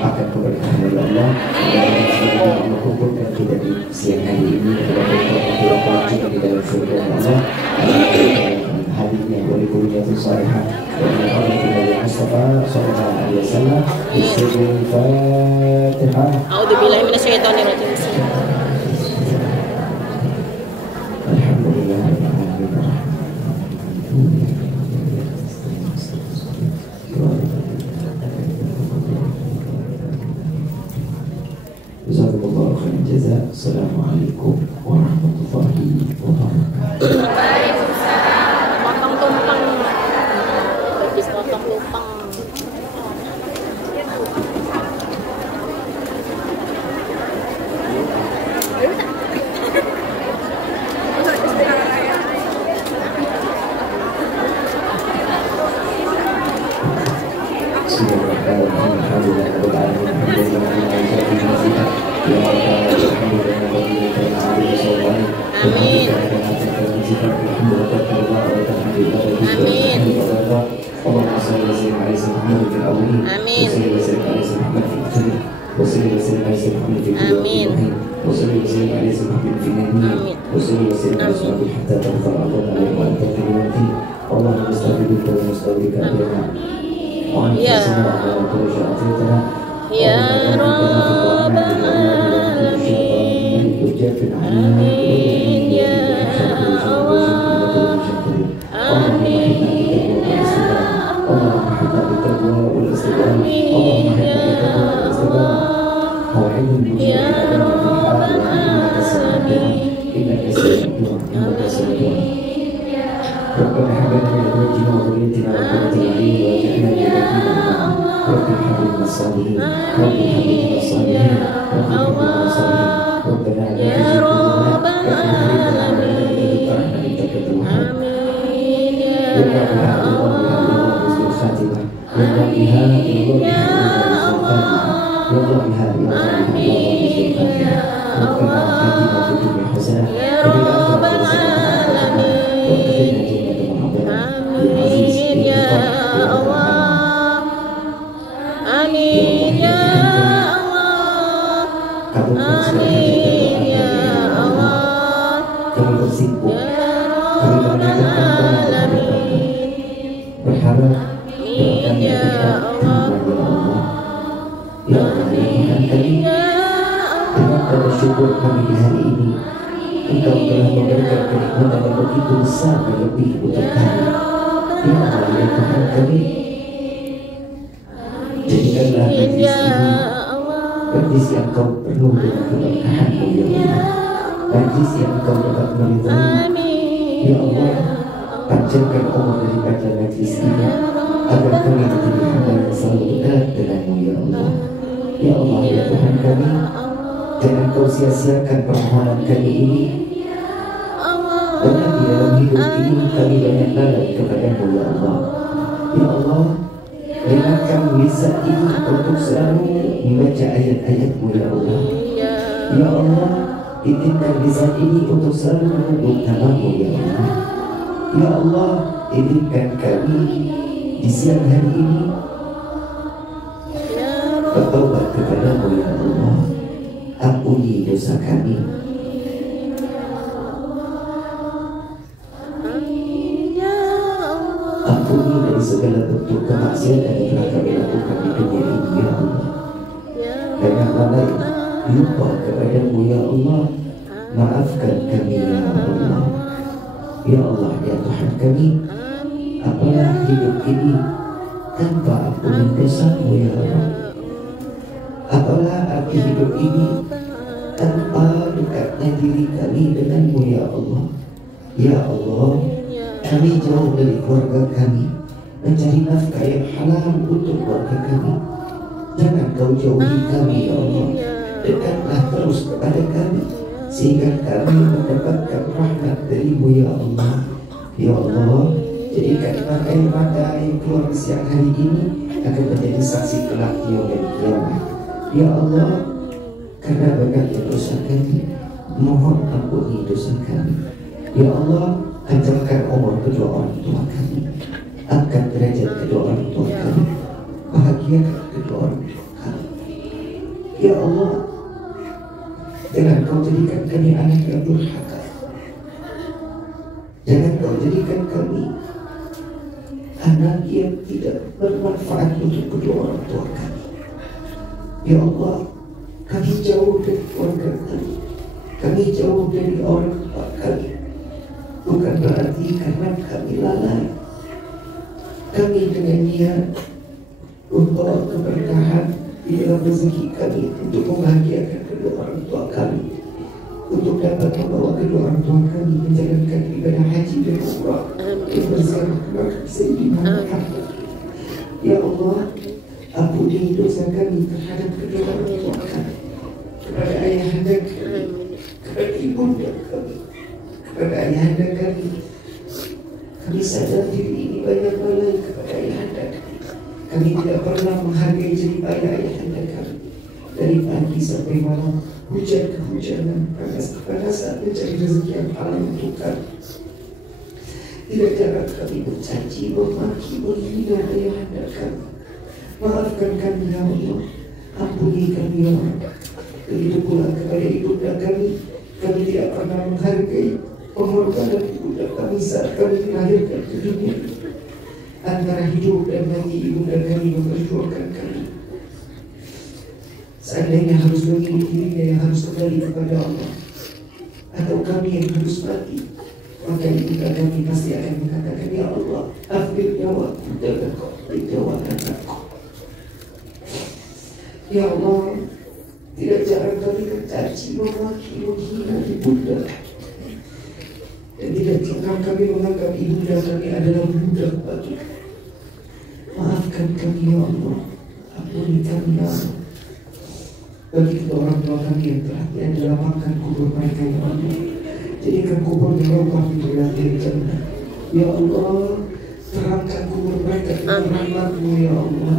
Akan keberkahan dari Allah. Dan mengumpulkan kita di siang hari ini kepada Allah juga di dalam surga Allah. Hadirnya oleh kuliatul salihah dan orang Nabi Mustafa sallallahu alaihi wasallam. Al-Fatihah. A'udzubillahi minasyaitonirrajim. Jazakumullahu khairan jazaa. Assalamualaikum warahmatullahi wabarakatuh. Waalaikumsalam. Potong tumpeng. Habis potong tumpeng. Ya Rabbal Alamin. Amin ya Allah. Amin ya Allah. Amin ya Allah. Ya Rabbal Alamin. ربنا هب لنا من ازواجنا وذريتنا قرة اعين واجعلنا للمتقين اماما رب هب لنا الصالحين رب هب لنا الصالحين رب هب لنا الصالحين ربنا لا يا تزغ رب قلوبنا بعد إذ هديتنا وهب لنا من لدنك رحمة إنك أنت الوهاب آمين يا الله. Allah biha, ya Allah biha, ya Allah biha, ya kami bersimpuh, kami menanyakan berharap berkami ya Allah, ya Allah ya Tuhan kami, dengan bersyukur kami di hari ini Engkau telah memberikan kenikmatan yang begitu besar dan lebih untuk kami. Ya Allah ya Tuhan kami, jadikanlah majlis ini majlis yang Kau penuh dengan keberkahan-Mu ya Allah, majlis yang Kau dapat meridai. Ya Allah, panjangkan umur daripada majlis ini agar kami menjadi hamba yang selalu dekat denganmu ya Allah. Ya Allah ya Tuhan kami, jangan Kau sia-siakan permohonan kami ini. Banyak di dalam hidup ini kami banyak lalai kepadamu ya Allah. Ya Allah, berikan lisan ini untuk selalu membaca ayat-ayat-Mu ya Allah. Ya Allah, titipkan lisan ini untuk selalu menyebut nama-Mu ya Allah. Ya Allah, titipkan kami di siang hari ini bertobat kepadamu ya Allah. Ampuni dosa kami. Ampuni dari segala bentuk kemaksiatan yang telah kami lakukan di dunia ini ya Allah. Dan yang lalai lupa kepadamu ya Allah, maafkan kami ya Allah. Ya Allah ya Tuhan kami, apalah hidup ini tanpa ampunan dosa-Mu ya Allah. Apalah arti hidup ini tanpa dekatnya diri kami dengan-Mu ya Allah. Ya Allah, kami jauh dari keluarga kami, mencari nafkah yang halal untuk keluarga kami. Jangan Kau jauhi kami ya Allah, dekatlah terus kepada kami sehingga kami mendapatkan rahmat dari-Mu ya Allah. Ya Allah, jadikanlah air mata yang keluar siang hari ini akan menjadi saksi kelak di yaumil kiamat. Ya Allah, karena banyaknya dosa kami, mohon ampuni dosa kami. Ya Allah, panjangkan umur kedua orang tua kami, angkat derajat kedua orang tua kami, bahagiakan kedua orang tua kami. Ya Allah, jangan Kau jadikan kami anak yang durhaka. Jangan Kau jadikan kami anak yang tidak bermanfaat untuk kedua orang tua kami. Ya Allah, kami jauh dari keluarga kami jauh dari orang tua kami. Bukan berarti karena kami lalai. Kami dengan niat membawa keberkahan di dalam rezeki kami untuk membahagiakan kedua orang tua kami, untuk dapat membawa kedua orang tua kami menjalankan ibadah haji dan umrah yang bersama kepada Sayyidina Muhammad. Ya Allah, ampuni dosa kami terhadap kedua orang tua kami, kepada ayahanda kami, kepada ibunda kami, kepada ayahanda kami. Kami sadar diri ini banyak lalai kepada ayahanda kami. Kami tidak pernah menghargai jeripaya ayahanda kami. Dari pagi sampai malam, hujan kehujanan, panas kepanasan, mencari rezeki yang halal untuk kami. Tidak jarang kami mencaci, memaki, menghina ayahanda kami. Maafkan kami ya Allah, ampuni kami ya Allah. Begitu pula kepada ibunda kami tidak pernah menghargai pengorbanan ibunda kami saat kami dilahirkan ke dunia. Antara hidup dan mati ibunda kami memperjuangkan kami. Seandainya harus memilih dirinya yang harus kembali kepada Allah, atau kami yang harus mati, maka ibunda kami pasti akan mengatakan, ya Allah, ambil nyawaku dengan Kau, nyawa anakku. Ya Allah, tidak jarang kami mencaci, memaki, menghina ibunda, dan tidak jarang kami menganggap ibunda kami adalah budak bagi. Maafkan kami ya Allah, ampuni kami ya Allah. Bagi kedua orang tua kami yang telah tiada lapangkan kubur mereka ya Allah, jadikan kuburnya rombak di dalam jannah. Ya Allah, Terangkan kubur mereka dengan rahmat-Mu ya Allah.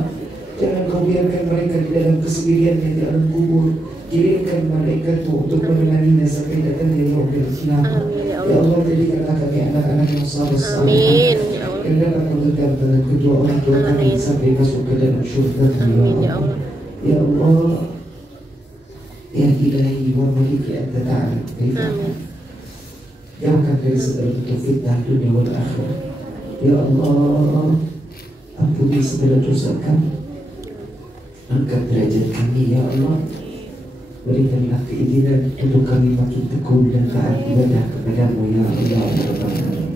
Jangan Kau biarkan mereka di dalam kesendirian yang di dalam kubur. Kirimkan malaikat-Mu untuk menemaninya sampai datangnya yaumul qiyamah. Ya Allah, jadikanlah kami anak-anak yang saleh. Amin. Yang dapat memegang dengan kedua orang tua kami sampai masuk ke dalam syurga-Mu ya Allah. Ya Allah, ya Ilahi wa Maliki Anta ta'ala kaifa. Jauhkan dari segala bentuk fitnah dunia wal akhirah. Ya Allah, ampuni segala dosa kami, angkat derajat kami ya Allah. Berikanlah keinginan untuk kami makin tekun dan taat ibadah kepada-Mu ya Allah ya Rabbal Alamin.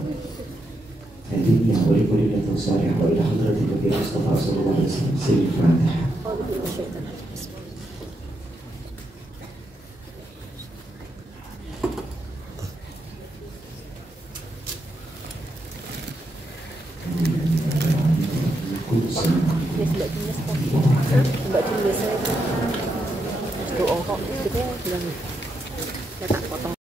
Hadirin yang berkuliah salih wa ila hadratin Nabi Mustafa sallallahu alaihi wasallam. Al-Fatihah. Mbak tulis doa kok gitu bilang